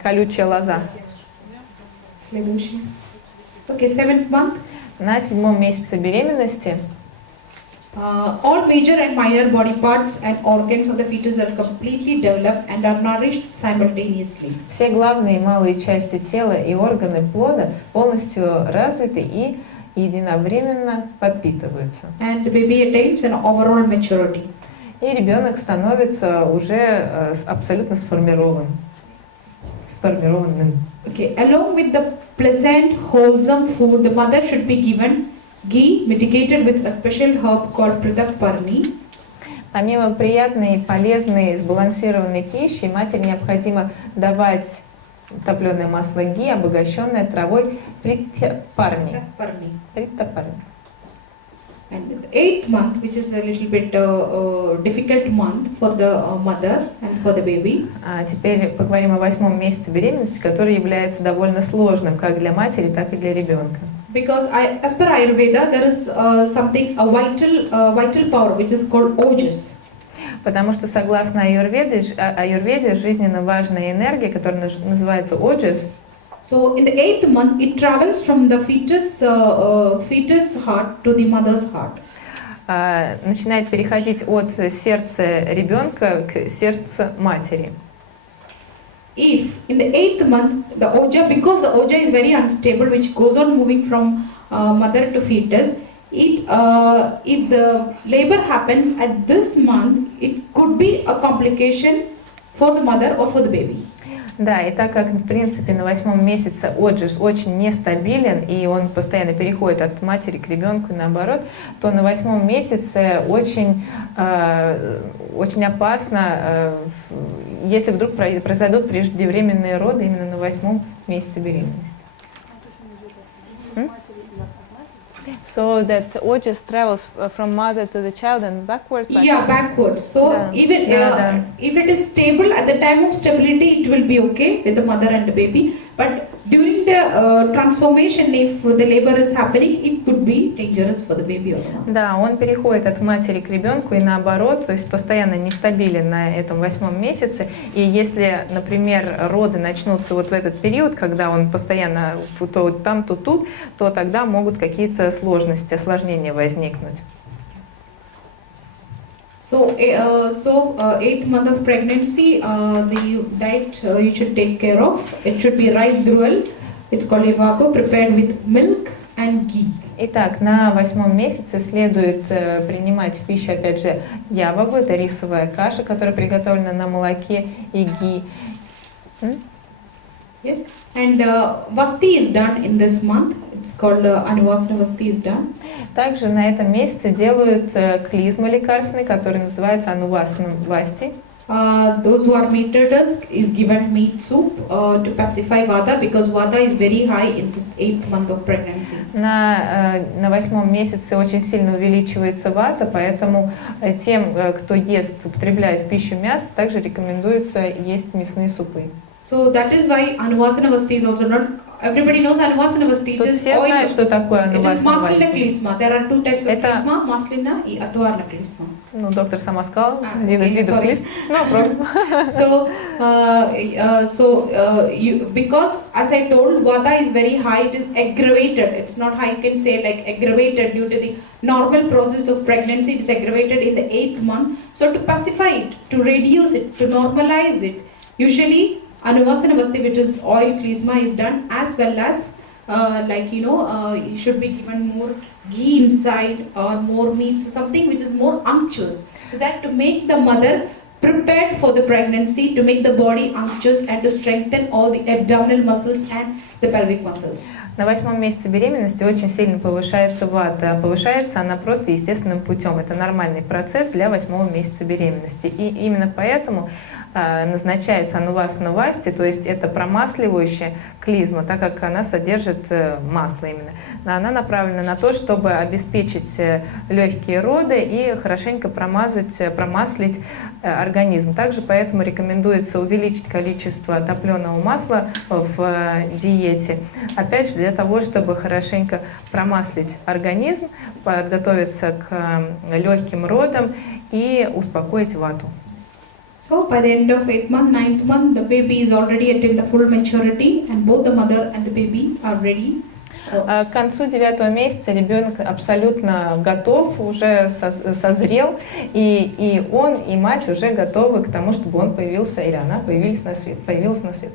Колючая лоза. Следующий. Okay, 7th month. На 7-м месяце беременности All major and minor body parts and organs of the fetus are completely developed and are nourished simultaneously. все главные и малые части тела и органы плода полностью развиты и единовременно подпитываются. And the baby attains an overall maturity. И ребенок становится уже абсолютно сформированным. Okay, along with the pleasant, wholesome food, the mother should be given ghee mitigated with a special herb called Parni. Помимо приятной, полезной, сбалансированной пищи, матери необходимо давать топленое масло ги, обогащенное травой притапарни. And the 8th month, which is a little bit difficult month for the mother and for the baby. А теперь поговорим о 8-м месяце беременности, который является довольно сложным как для матери, так и для ребенка. Because as per Ayurveda, there is a vital power which is called ojas. Потому что согласно Аюрведе жизненно важная энергия, которая называется оджас. So in the 8th month, it travels from the fetus heart to the mother's heart. Начинает переходить от сердца ребенка к сердцу матери. If in the 8th month, because the oja is very unstable, which goes on moving from mother to fetus, if the labor happens at this month, it could be a complication for the mother or for the baby. Да, и так как, в принципе, на 8-м месяце оджис очень нестабилен, и он постоянно переходит от матери к ребенку и наоборот, то на 8-м месяце очень опасно, если вдруг произойдут преждевременные роды именно на 8-м месяце беременности. So that ojas travels from mother to the child and backwards? Like Yeah, backwards. So even if it is stable, at the time of stability, it will be okay with the mother and the baby. But during the transformation, if the labor is happening, it could be dangerous for the baby or the mother. Да, он переходит от матери к ребенку и наоборот, то есть постоянно нестабилен на этом 8-м месяце. И если, например, роды начнутся вот в этот период, когда он постоянно то там, то тут, то тогда могут какие-то сложности, осложнения возникнуть. So 8th month of pregnancy, the diet you should take care of. It should be rice gruel. It's called ivago, prepared with milk and ghee. Итак, на 8-м месяце следует принимать в пищу, опять же, явагу, это рисовая каша, которая приготовлена на молоке и ги. Yes, and vasti is done in this month. It's called anuvasana vasti is done. Также на этом месяце делают клизмы лекарственные, которые называются анувасана васти. Those who are meat-eaters is given meat soup to pacify vata, because vata is very high in this 8th month of pregnancy. На 8-м месяце очень сильно увеличивается вата, поэтому тем, кто употребляет в пищу мясо, также рекомендуется есть мясные супы. So that is why anuvasana vasti is also not. Everybody knows anuvasana vasti. Тут все знают, что такое анувасана васти. It is maslina klizma. There are two types of klizma, maslina и atvarna klizma. Ну, доктор сама сказала, один из видов клизм. No problem. Because as I told, vata is very high. It is aggravated. It's not high. I can say like aggravated due to the normal process of pregnancy. It is aggravated in the 8th month. So to pacify it, to reduce it, to normalize it, usually anuvasana vasti, which is oil klizma, is done, as well as you should be given more ghee inside or more meat, so something which is more unctuous, so that to make the mother prepared for the pregnancy, to make the body unctuous and to strengthen all the abdominal muscles and the pelvic muscles. На 8-м месяце беременности очень сильно повышается вата. Повышается она просто естественным путем. Это нормальный процесс для 8-го месяца беременности. И именно поэтому назначается анувасана васти, то есть это промасливающая клизма, так как она содержит масло именно. Она направлена на то, чтобы обеспечить легкие роды и хорошенько промаслить организм. Также поэтому рекомендуется увеличить количество топленого масла в диете. Опять же, для того, чтобы хорошенько промаслить организм, подготовиться к легким родам и успокоить вату. So by the end of 8th month, 9th month, the baby is already attained the full maturity, and both the mother and the baby are ready. К концу 9-го месяца ребенок абсолютно готов, уже созрел, и он, и мать уже готовы к тому, чтобы он появился, или она появилась на свет.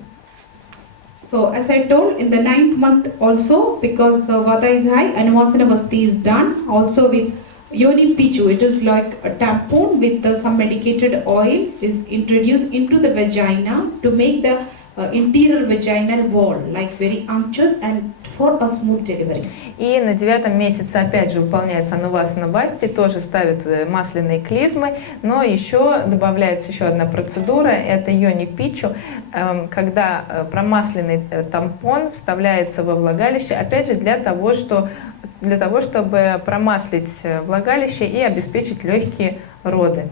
So as I told, in the 9th month also, because vata is high, anuvasana vasti is done, also with yoni pichu. It is like a tampon with some medicated oil is introduced into the vagina to make the interior vaginal wall, like very anxious and for a smooth delivery. И на 9 месяце опять же выполняется анувасана басти, тоже ставят масляные клизмы, но еще добавляется еще одна процедура, это йони пичу, когда промасленный тампон вставляется во влагалище, опять же для того, чтобы промаслить влагалище и обеспечить легкие роды.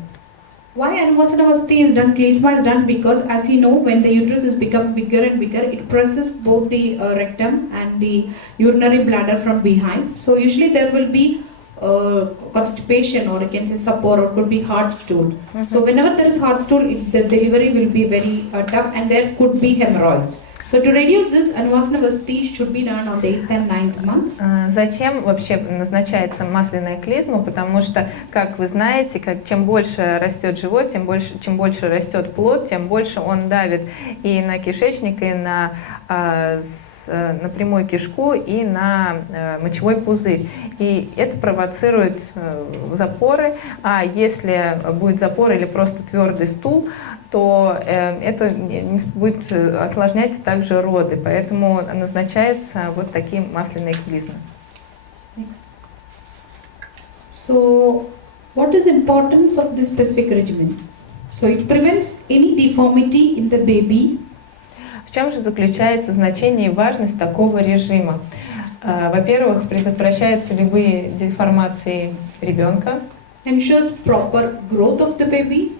Why Anuvasana Vasti is done, Klesma is done because, as you know, when the uterus is become bigger and bigger, it presses both the rectum and the urinary bladder from behind. So usually there will be constipation, or you can say support, or could be hard stool. So whenever there is hard stool, the delivery will be very tough, and there could be hemorrhoids. So to reduce this, Anuvasana Vasti should be done on the 8th and 9th month. Зачем вообще назначается масляная клизма? Потому что, как вы знаете, чем больше растет живот, чем больше растет плод, тем больше он давит и на кишечник, и на прямую кишку, и на мочевой пузырь. И это провоцирует запоры, а если будет запор или просто твердый стул, то это будет осложнять также роды, поэтому назначаются вот такие масляные клизмы. So, what is the importance of this specific regimen? So, it prevents any deformity in the baby. В чем же заключается значение и важность такого режима? Во-первых, предотвращаются любые деформации ребенка. Ensures proper growth of the baby.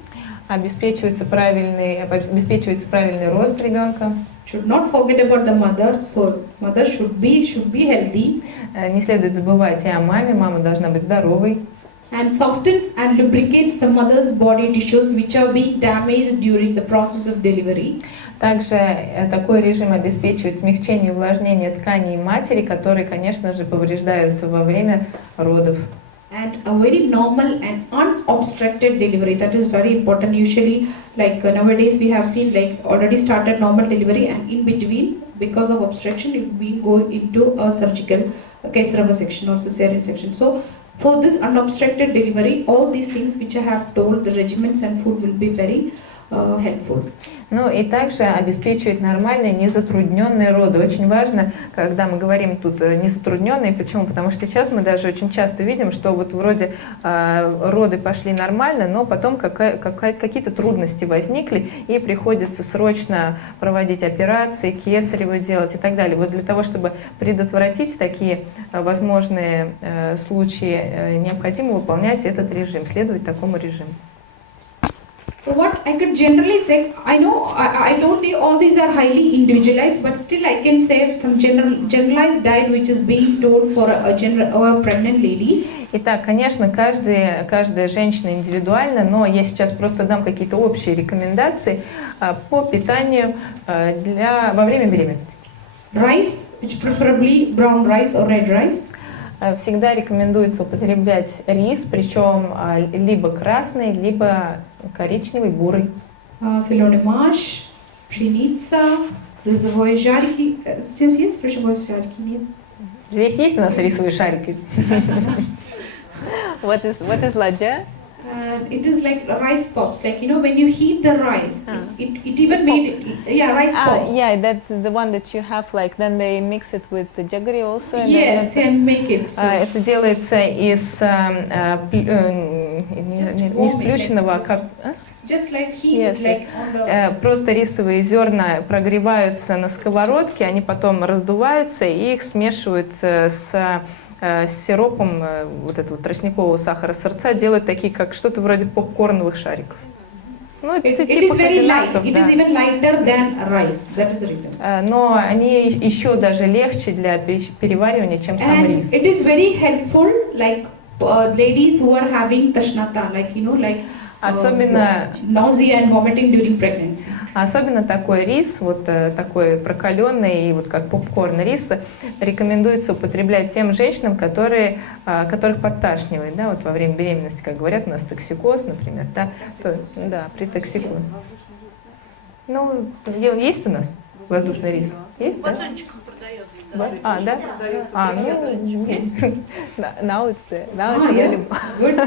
Обеспечивается правильный рост ребенка. Should not forget about the mother. So mother should be healthy. Не следует забывать и о маме. Мама должна быть здоровой. And softens and lubricates the mother's body tissues which are being damaged during the process of delivery. Также такой режим обеспечивает смягчение и увлажнение тканей матери, которые, конечно же, повреждаются во время родов. And a very normal and unobstructed delivery, that is very important. Usually, like nowadays we have seen like already started normal delivery, and in between, because of obstruction, it will go into a surgical Kaisarava section or cesarean section. So for this unobstructed delivery, all these things which I have told, the regimens and food will be very helpful. Ну и также обеспечивает нормальные, незатрудненные роды. Очень важно, когда мы говорим тут незатрудненные, почему? Потому что сейчас мы даже очень часто видим, что вот вроде роды пошли нормально, но потом какие-то трудности возникли, и приходится срочно проводить операции, кесарево делать и так далее. Вот для того, чтобы предотвратить такие возможные случаи, необходимо выполнять этот режим, следовать такому режиму. So what I could generally say, I know I told you all these are highly individualized, but still I can say some generalized diet which is being told for a pregnant lady. Итак, конечно, каждая женщина индивидуальна, но я сейчас просто дам какие-то общие рекомендации по питанию во время беременности. Rice, which preferably brown rice or red rice. Всегда рекомендуется употреблять рис, причем либо красный, либо коричневый, бурый. Зеленый маш, пшеница, рисовые шарики. Здесь есть рисовые шарики? Нет. Здесь есть у нас рисовые шарики. What is ladja? It is like rice pops, like when you heat the rice, it even made rice pops. Yeah, that's the one that you have, like then they mix it with the jaggery also. And Yes, and make it. So это делается из не сплющенного, а как just like heat, like on the. Просто рисовые зерна прогреваются на сковородке, они потом раздуваются и их смешивают с сиропом вот этого тростникового сахара сырца, делают такие, как что-то вроде попкорновых шариков. Ну, это It типа is very light. казинаков, It да. is even lighter than rice. That is the reason. Но они еще даже легче для переваривания, чем сам And рис. it is very helpful, like ladies who are having tashnata, like Особенно nausea and vomiting during pregnancy. Особенно такой рис, вот такой прокаленный и вот как попкорн рис, рекомендуется употреблять тем женщинам, которых подташнивает, да, вот во время беременности, как говорят, у нас токсикоз, например, да, да, при токсикозе. Ну, есть у нас воздушный рис? Есть, да? Да? Да? Ну, есть. Now it's available. Good.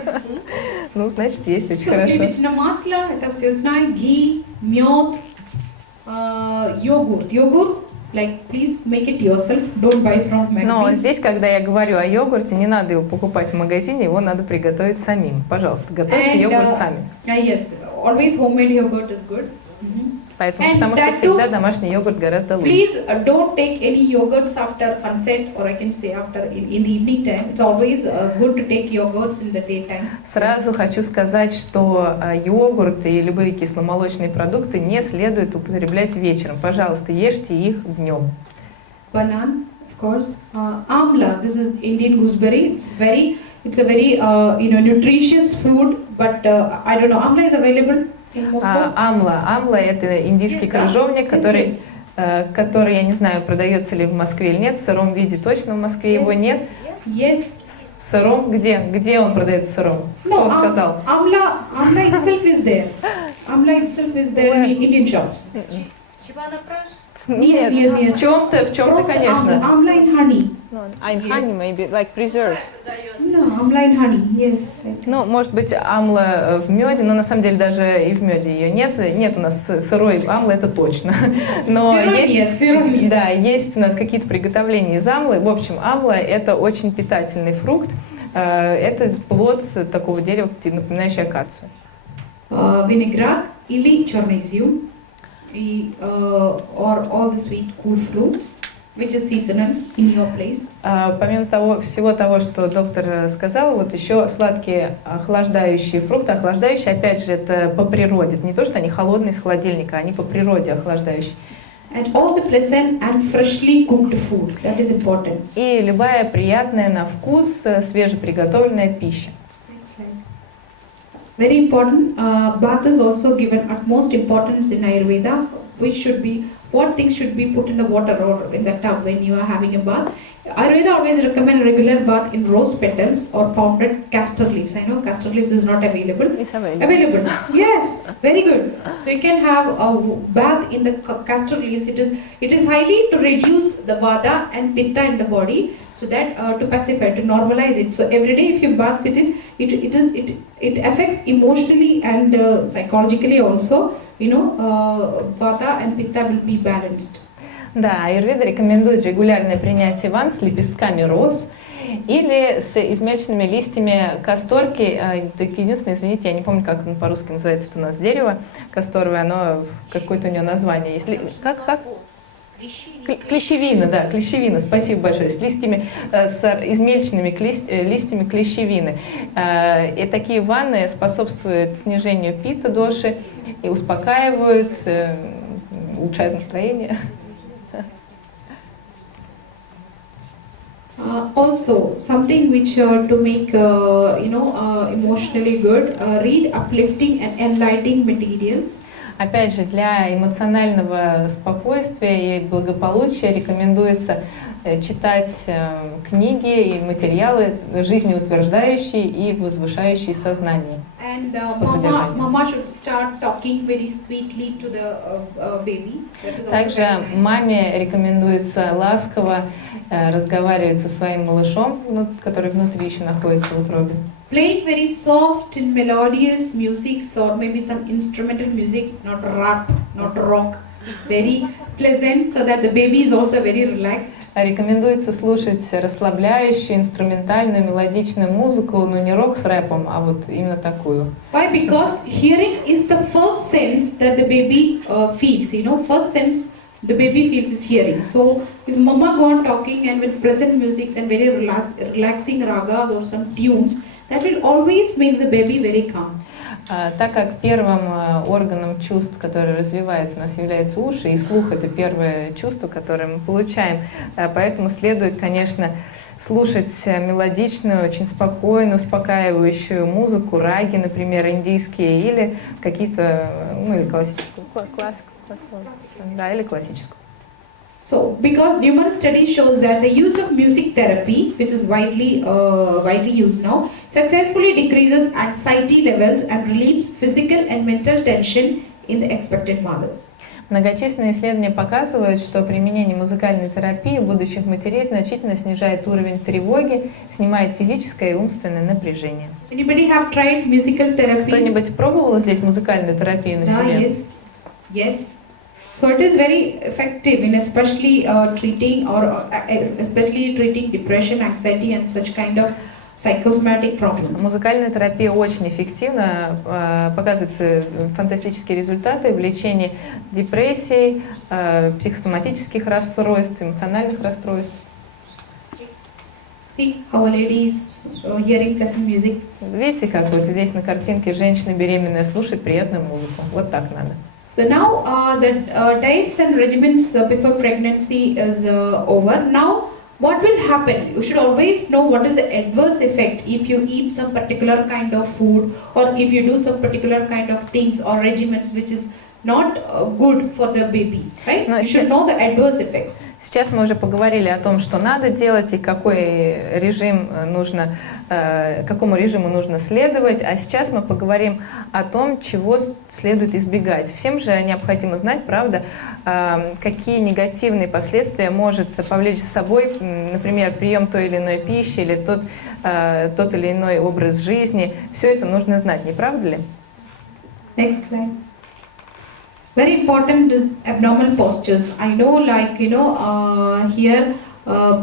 Ну, значит, есть, очень So, хорошо. slivovično maslo, это все знаю, ghee, мед, Yogurt, like please make it yourself, don't buy from Но magazine. здесь, когда я говорю о йогурте, не надо его покупать в магазине, его надо приготовить самим. Пожалуйста, готовьте йогурт сами. Yes, always homemade yogurt is good. Поэтому, And потому что that всегда too, домашний йогурт гораздо лучше. Please don't take any yogurts after sunset, or I can say after in the evening time. It's always good to take yogurts in the daytime. Сразу хочу сказать, что йогурт и любые кисломолочные продукты не следует употреблять вечером. Пожалуйста, ешьте их днем. Banana, of course. Amla, this is Indian gooseberry. It's a very nutritious food. But I don't know. Amla is available in Moscow. Амла это индийский крыжовник, который, я не знаю, продается ли в Москве или нет. В сыром виде точно в Москве его нет. Yes. В сыром где он продается в сыром? Кто сказал? Amla itself is there. Amla itself is there in Indian shops. Нет, в чем-то, конечно. Amla in honey. No, in honey maybe, like preserves. No, amla in honey, yes. Ну, может быть, амла в меде, но на самом деле даже и в меде ее нет. Нет у нас сырой амлы, это точно. Но Сырой да, есть у нас какие-то приготовления из амлы. В общем, амла это очень питательный фрукт. Это плод такого дерева, напоминающий акацию. Vinaigrette или чернозем, or all the sweet cool fruits, which is seasonal in your place. Помимо всего того, что доктор сказал, вот еще сладкие охлаждающие фрукты. Охлаждающие, опять же, это по природе. Это не то, что они холодные из холодильника, они по природе охлаждающие. And all the pleasant and freshly cooked food, that is important. И любая приятная на вкус свежеприготовленная пища. Very important. Bath is also given utmost importance in Ayurveda. What things should be put in the water or in the tub when you are having a bath. Ayurveda always recommend a regular bath in rose petals or pounded castor leaves. I know castor leaves is not available. It's available. Available. Yes, very good. So you can have a bath in the castor leaves. It is highly to reduce the vata and pitta in the body, so that to pacify, to normalize it. So every day if you bath with it affects emotionally and psychologically also. Vata and pitta will be balanced. Да, аюрведа рекомендует регулярное принятие ванн с лепестками роз или с измельченными листьями касторки. Единственное, извините, я не помню, как он по-русски называется, это у нас дерево касторовое, оно какое-то у него название. Как? Клещевина, да, клещевина, спасибо большое, с измельченными листьями клещевины. И такие ванны способствуют снижению пита доши и успокаивают, улучшают настроение. Also, something which to make emotionally good, read uplifting and enlightening materials. Опять же, для эмоционального спокойствия и благополучия рекомендуется читать книги и материалы жизнеутверждающие и возвышающие сознание. And mama should start talking very sweetly to the baby. Также маме рекомендуется ласково разговаривать со своим малышом, который внутри еще находится в утробе. Playing very soft and melodious music, or maybe some instrumental music, not rap, not rock, very pleasant, so that the baby is also very relaxed. Рекомендуется слушать расслабляющую, инструментальную, мелодичную музыку, но не рок с рэпом, а вот именно такую. Why? Because hearing is the first sense that the baby feels. First sense the baby feels is hearing. So if mama go on talking and with pleasant music and very relaxing ragas or some tunes, that will always make the baby very calm. Так как первым органом чувств, который развивается, у нас являются уши, и слух — это первое чувство, которое мы получаем, поэтому следует, конечно, слушать мелодичную, очень спокойную, успокаивающую музыку, раги, например, индийские, или какие-то, или классическую. Классику. Да, или классическую. So, because numerous studies shows that the use of music therapy, which is widely used now, successfully decreases anxiety levels and relieves physical and mental tension in the expectant mothers. Многочисленные исследования показывают, что применение музыкальной терапии у будущих матерей значительно снижает уровень тревоги, снимает физическое и умственное напряжение. Anybody have tried musical therapy? Кто-нибудь пробовал здесь музыкальную терапию на себе? Yes. So it is very effective in especially treating especially treating depression, anxiety and such kind of psychosomatic problems. Музыкальная терапия очень эффективна, показывает фантастические результаты в лечении депрессий, психосоматических расстройств, эмоциональных расстройств. See how a lady is hearing pleasant music. Видите, как вот здесь на картинке женщина беременная слушает приятную музыку. Вот так надо. So now the diets and regimens before pregnancy is over. Now what will happen? You should always know what is the adverse effect if you eat some particular kind of food or if you do some particular kind of things or regimens which is not good for the baby, right? You should know the adverse effects. Сейчас мы уже поговорили о том, что надо делать и какой режим нужно, какому режиму нужно следовать, а сейчас мы поговорим о том, чего следует избегать. Всем же необходимо знать, правда, какие негативные последствия может повлечь за собой, например, прием той или иной пищи или тот или иной образ жизни. Все это нужно знать, не правда ли? Next slide. Very important is abnormal postures. I know, like here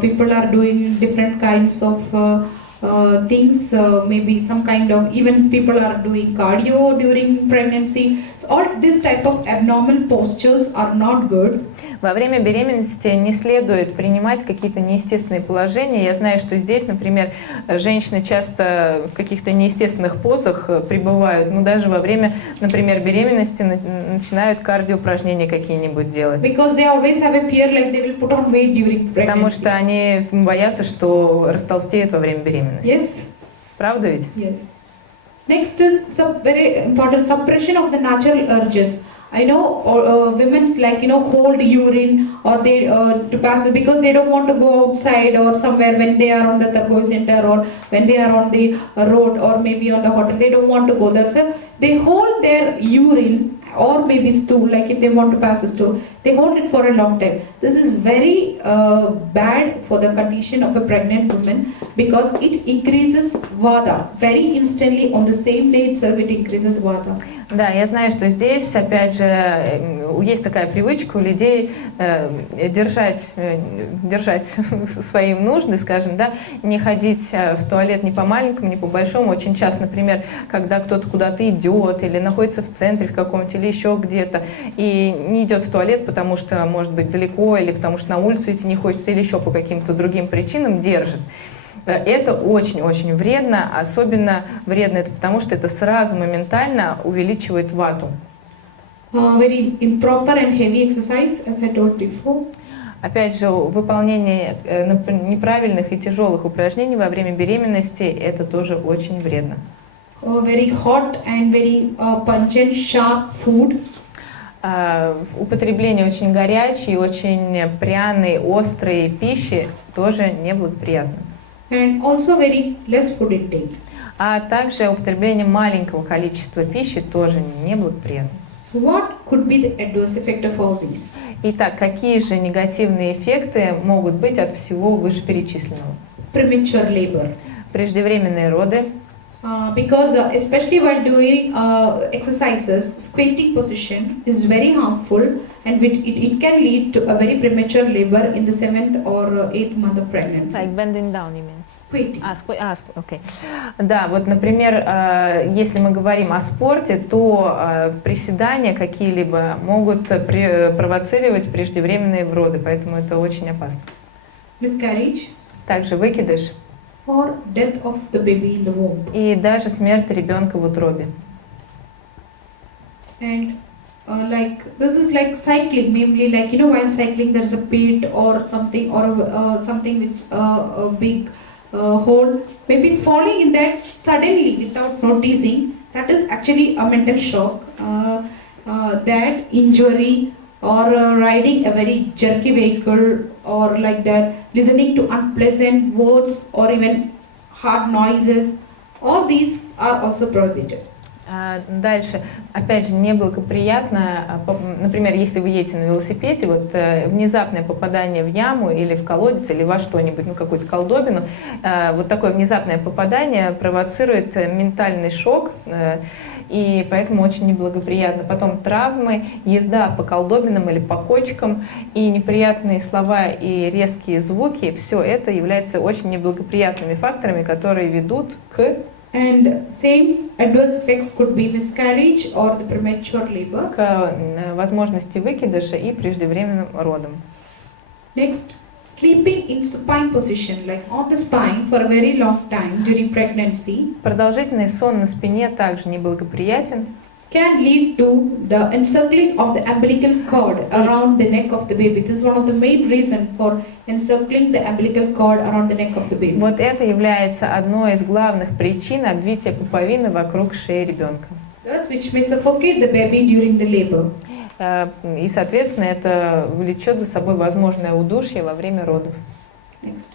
people are doing different kinds of things. Maybe some kind of even people are doing cardio during pregnancy. So all this type of abnormal postures are not good. Во время беременности не следует принимать какие-то неестественные положения. Я знаю, что здесь, например, женщины часто в каких-то неестественных позах пребывают, но даже во время, например, беременности начинают кардиоупражнения какие-нибудь делать. Because they always have a fear like they will put on weight during pregnancy. Потому что они боятся, что растолстеют во время беременности. Yes. Правда ведь? Yes. Next is very important suppression of the natural urges. I know women's hold urine or they to pass because they don't want to go outside or somewhere when they are on the Targoy center or when they are on the road or maybe on the hotel. They don't want to go there. So they hold their urine or maybe stool, like if they want to pass a stool, they hold it for a long time. This is very bad for the condition of a pregnant woman because it increases vata. Very instantly on the same day itself it increases vata. Да, я знаю, что здесь, опять же, есть такая привычка у людей держать свои нужды, скажем, да, не ходить в туалет ни по маленькому, ни по большому. Очень часто, например, когда кто-то куда-то идет или находится в центре в каком-то или еще где-то и не идет в туалет, потому что, может быть, далеко или потому что на улицу идти не хочется или еще по каким-то другим причинам держит. Это очень-очень вредно, особенно вредно это потому, что это сразу моментально увеличивает вату. Very improper and heavy exercise, as I told before. Опять же, выполнение неправильных и тяжелых упражнений во время беременности это тоже очень вредно. Very hot and very pungent, sharp food. Употребление очень горячей, очень пряной, острой пищи тоже неблагоприятно. And also very less food intake. А также употребление маленького количества пищи тоже неблагоприятно. So what could be the adverse effect of all these? Итак, какие же негативные эффекты могут быть от всего вышеперечисленного? Premature labor. Преждевременные роды. Because especially while doing exercises, squatting position is very harmful and it can lead to a very premature labor in the 7th or 8th month of pregnancy. Like bending down, you mean? Squatting. Okay. Да, вот, например, если мы говорим о спорте, то приседания какие-либо могут провоцировать преждевременные роды, поэтому это очень опасно. Miscarriage. Также выкидыш. Or death of the baby in the womb. И даже смерть ребенка в утробе. And this is like cycling, mainly while cycling there's a pit or something or something with a big hole. Maybe falling in that suddenly without noticing, that is actually a mental shock. That injury or riding a very jerky vehicle or like that, listening to unpleasant words or even hard noises, all these are also prohibited. Дальше, опять же, неблагоприятно, например, если вы едете на велосипеде, вот внезапное попадание в яму или в колодец, или во что-нибудь, ну какую-то колдобину, вот такое внезапное попадание провоцирует ментальный шок, и поэтому очень неблагоприятно. Потом травмы, езда по колдобинам или по кочкам, и неприятные слова и резкие звуки, все это является очень неблагоприятными факторами, которые ведут к And same adverse effects could be miscarriage or the premature labor. возможности выкидыша и преждевременным родам. Next, sleeping in supine position, like on the spine for a very long time during pregnancy, Продолжительный сон на спине также неблагоприятен. can lead to the encircling of the umbilical cord around the neck of the baby. This is one of the main reasons for encircling the umbilical cord around the neck of the baby. Вот это является одной из главных причин обвития пуповины вокруг шеи ребенка. Thus, which may suffocate the baby during the labor. И, соответственно, это влечет за собой возможное удушье во время родов. Next.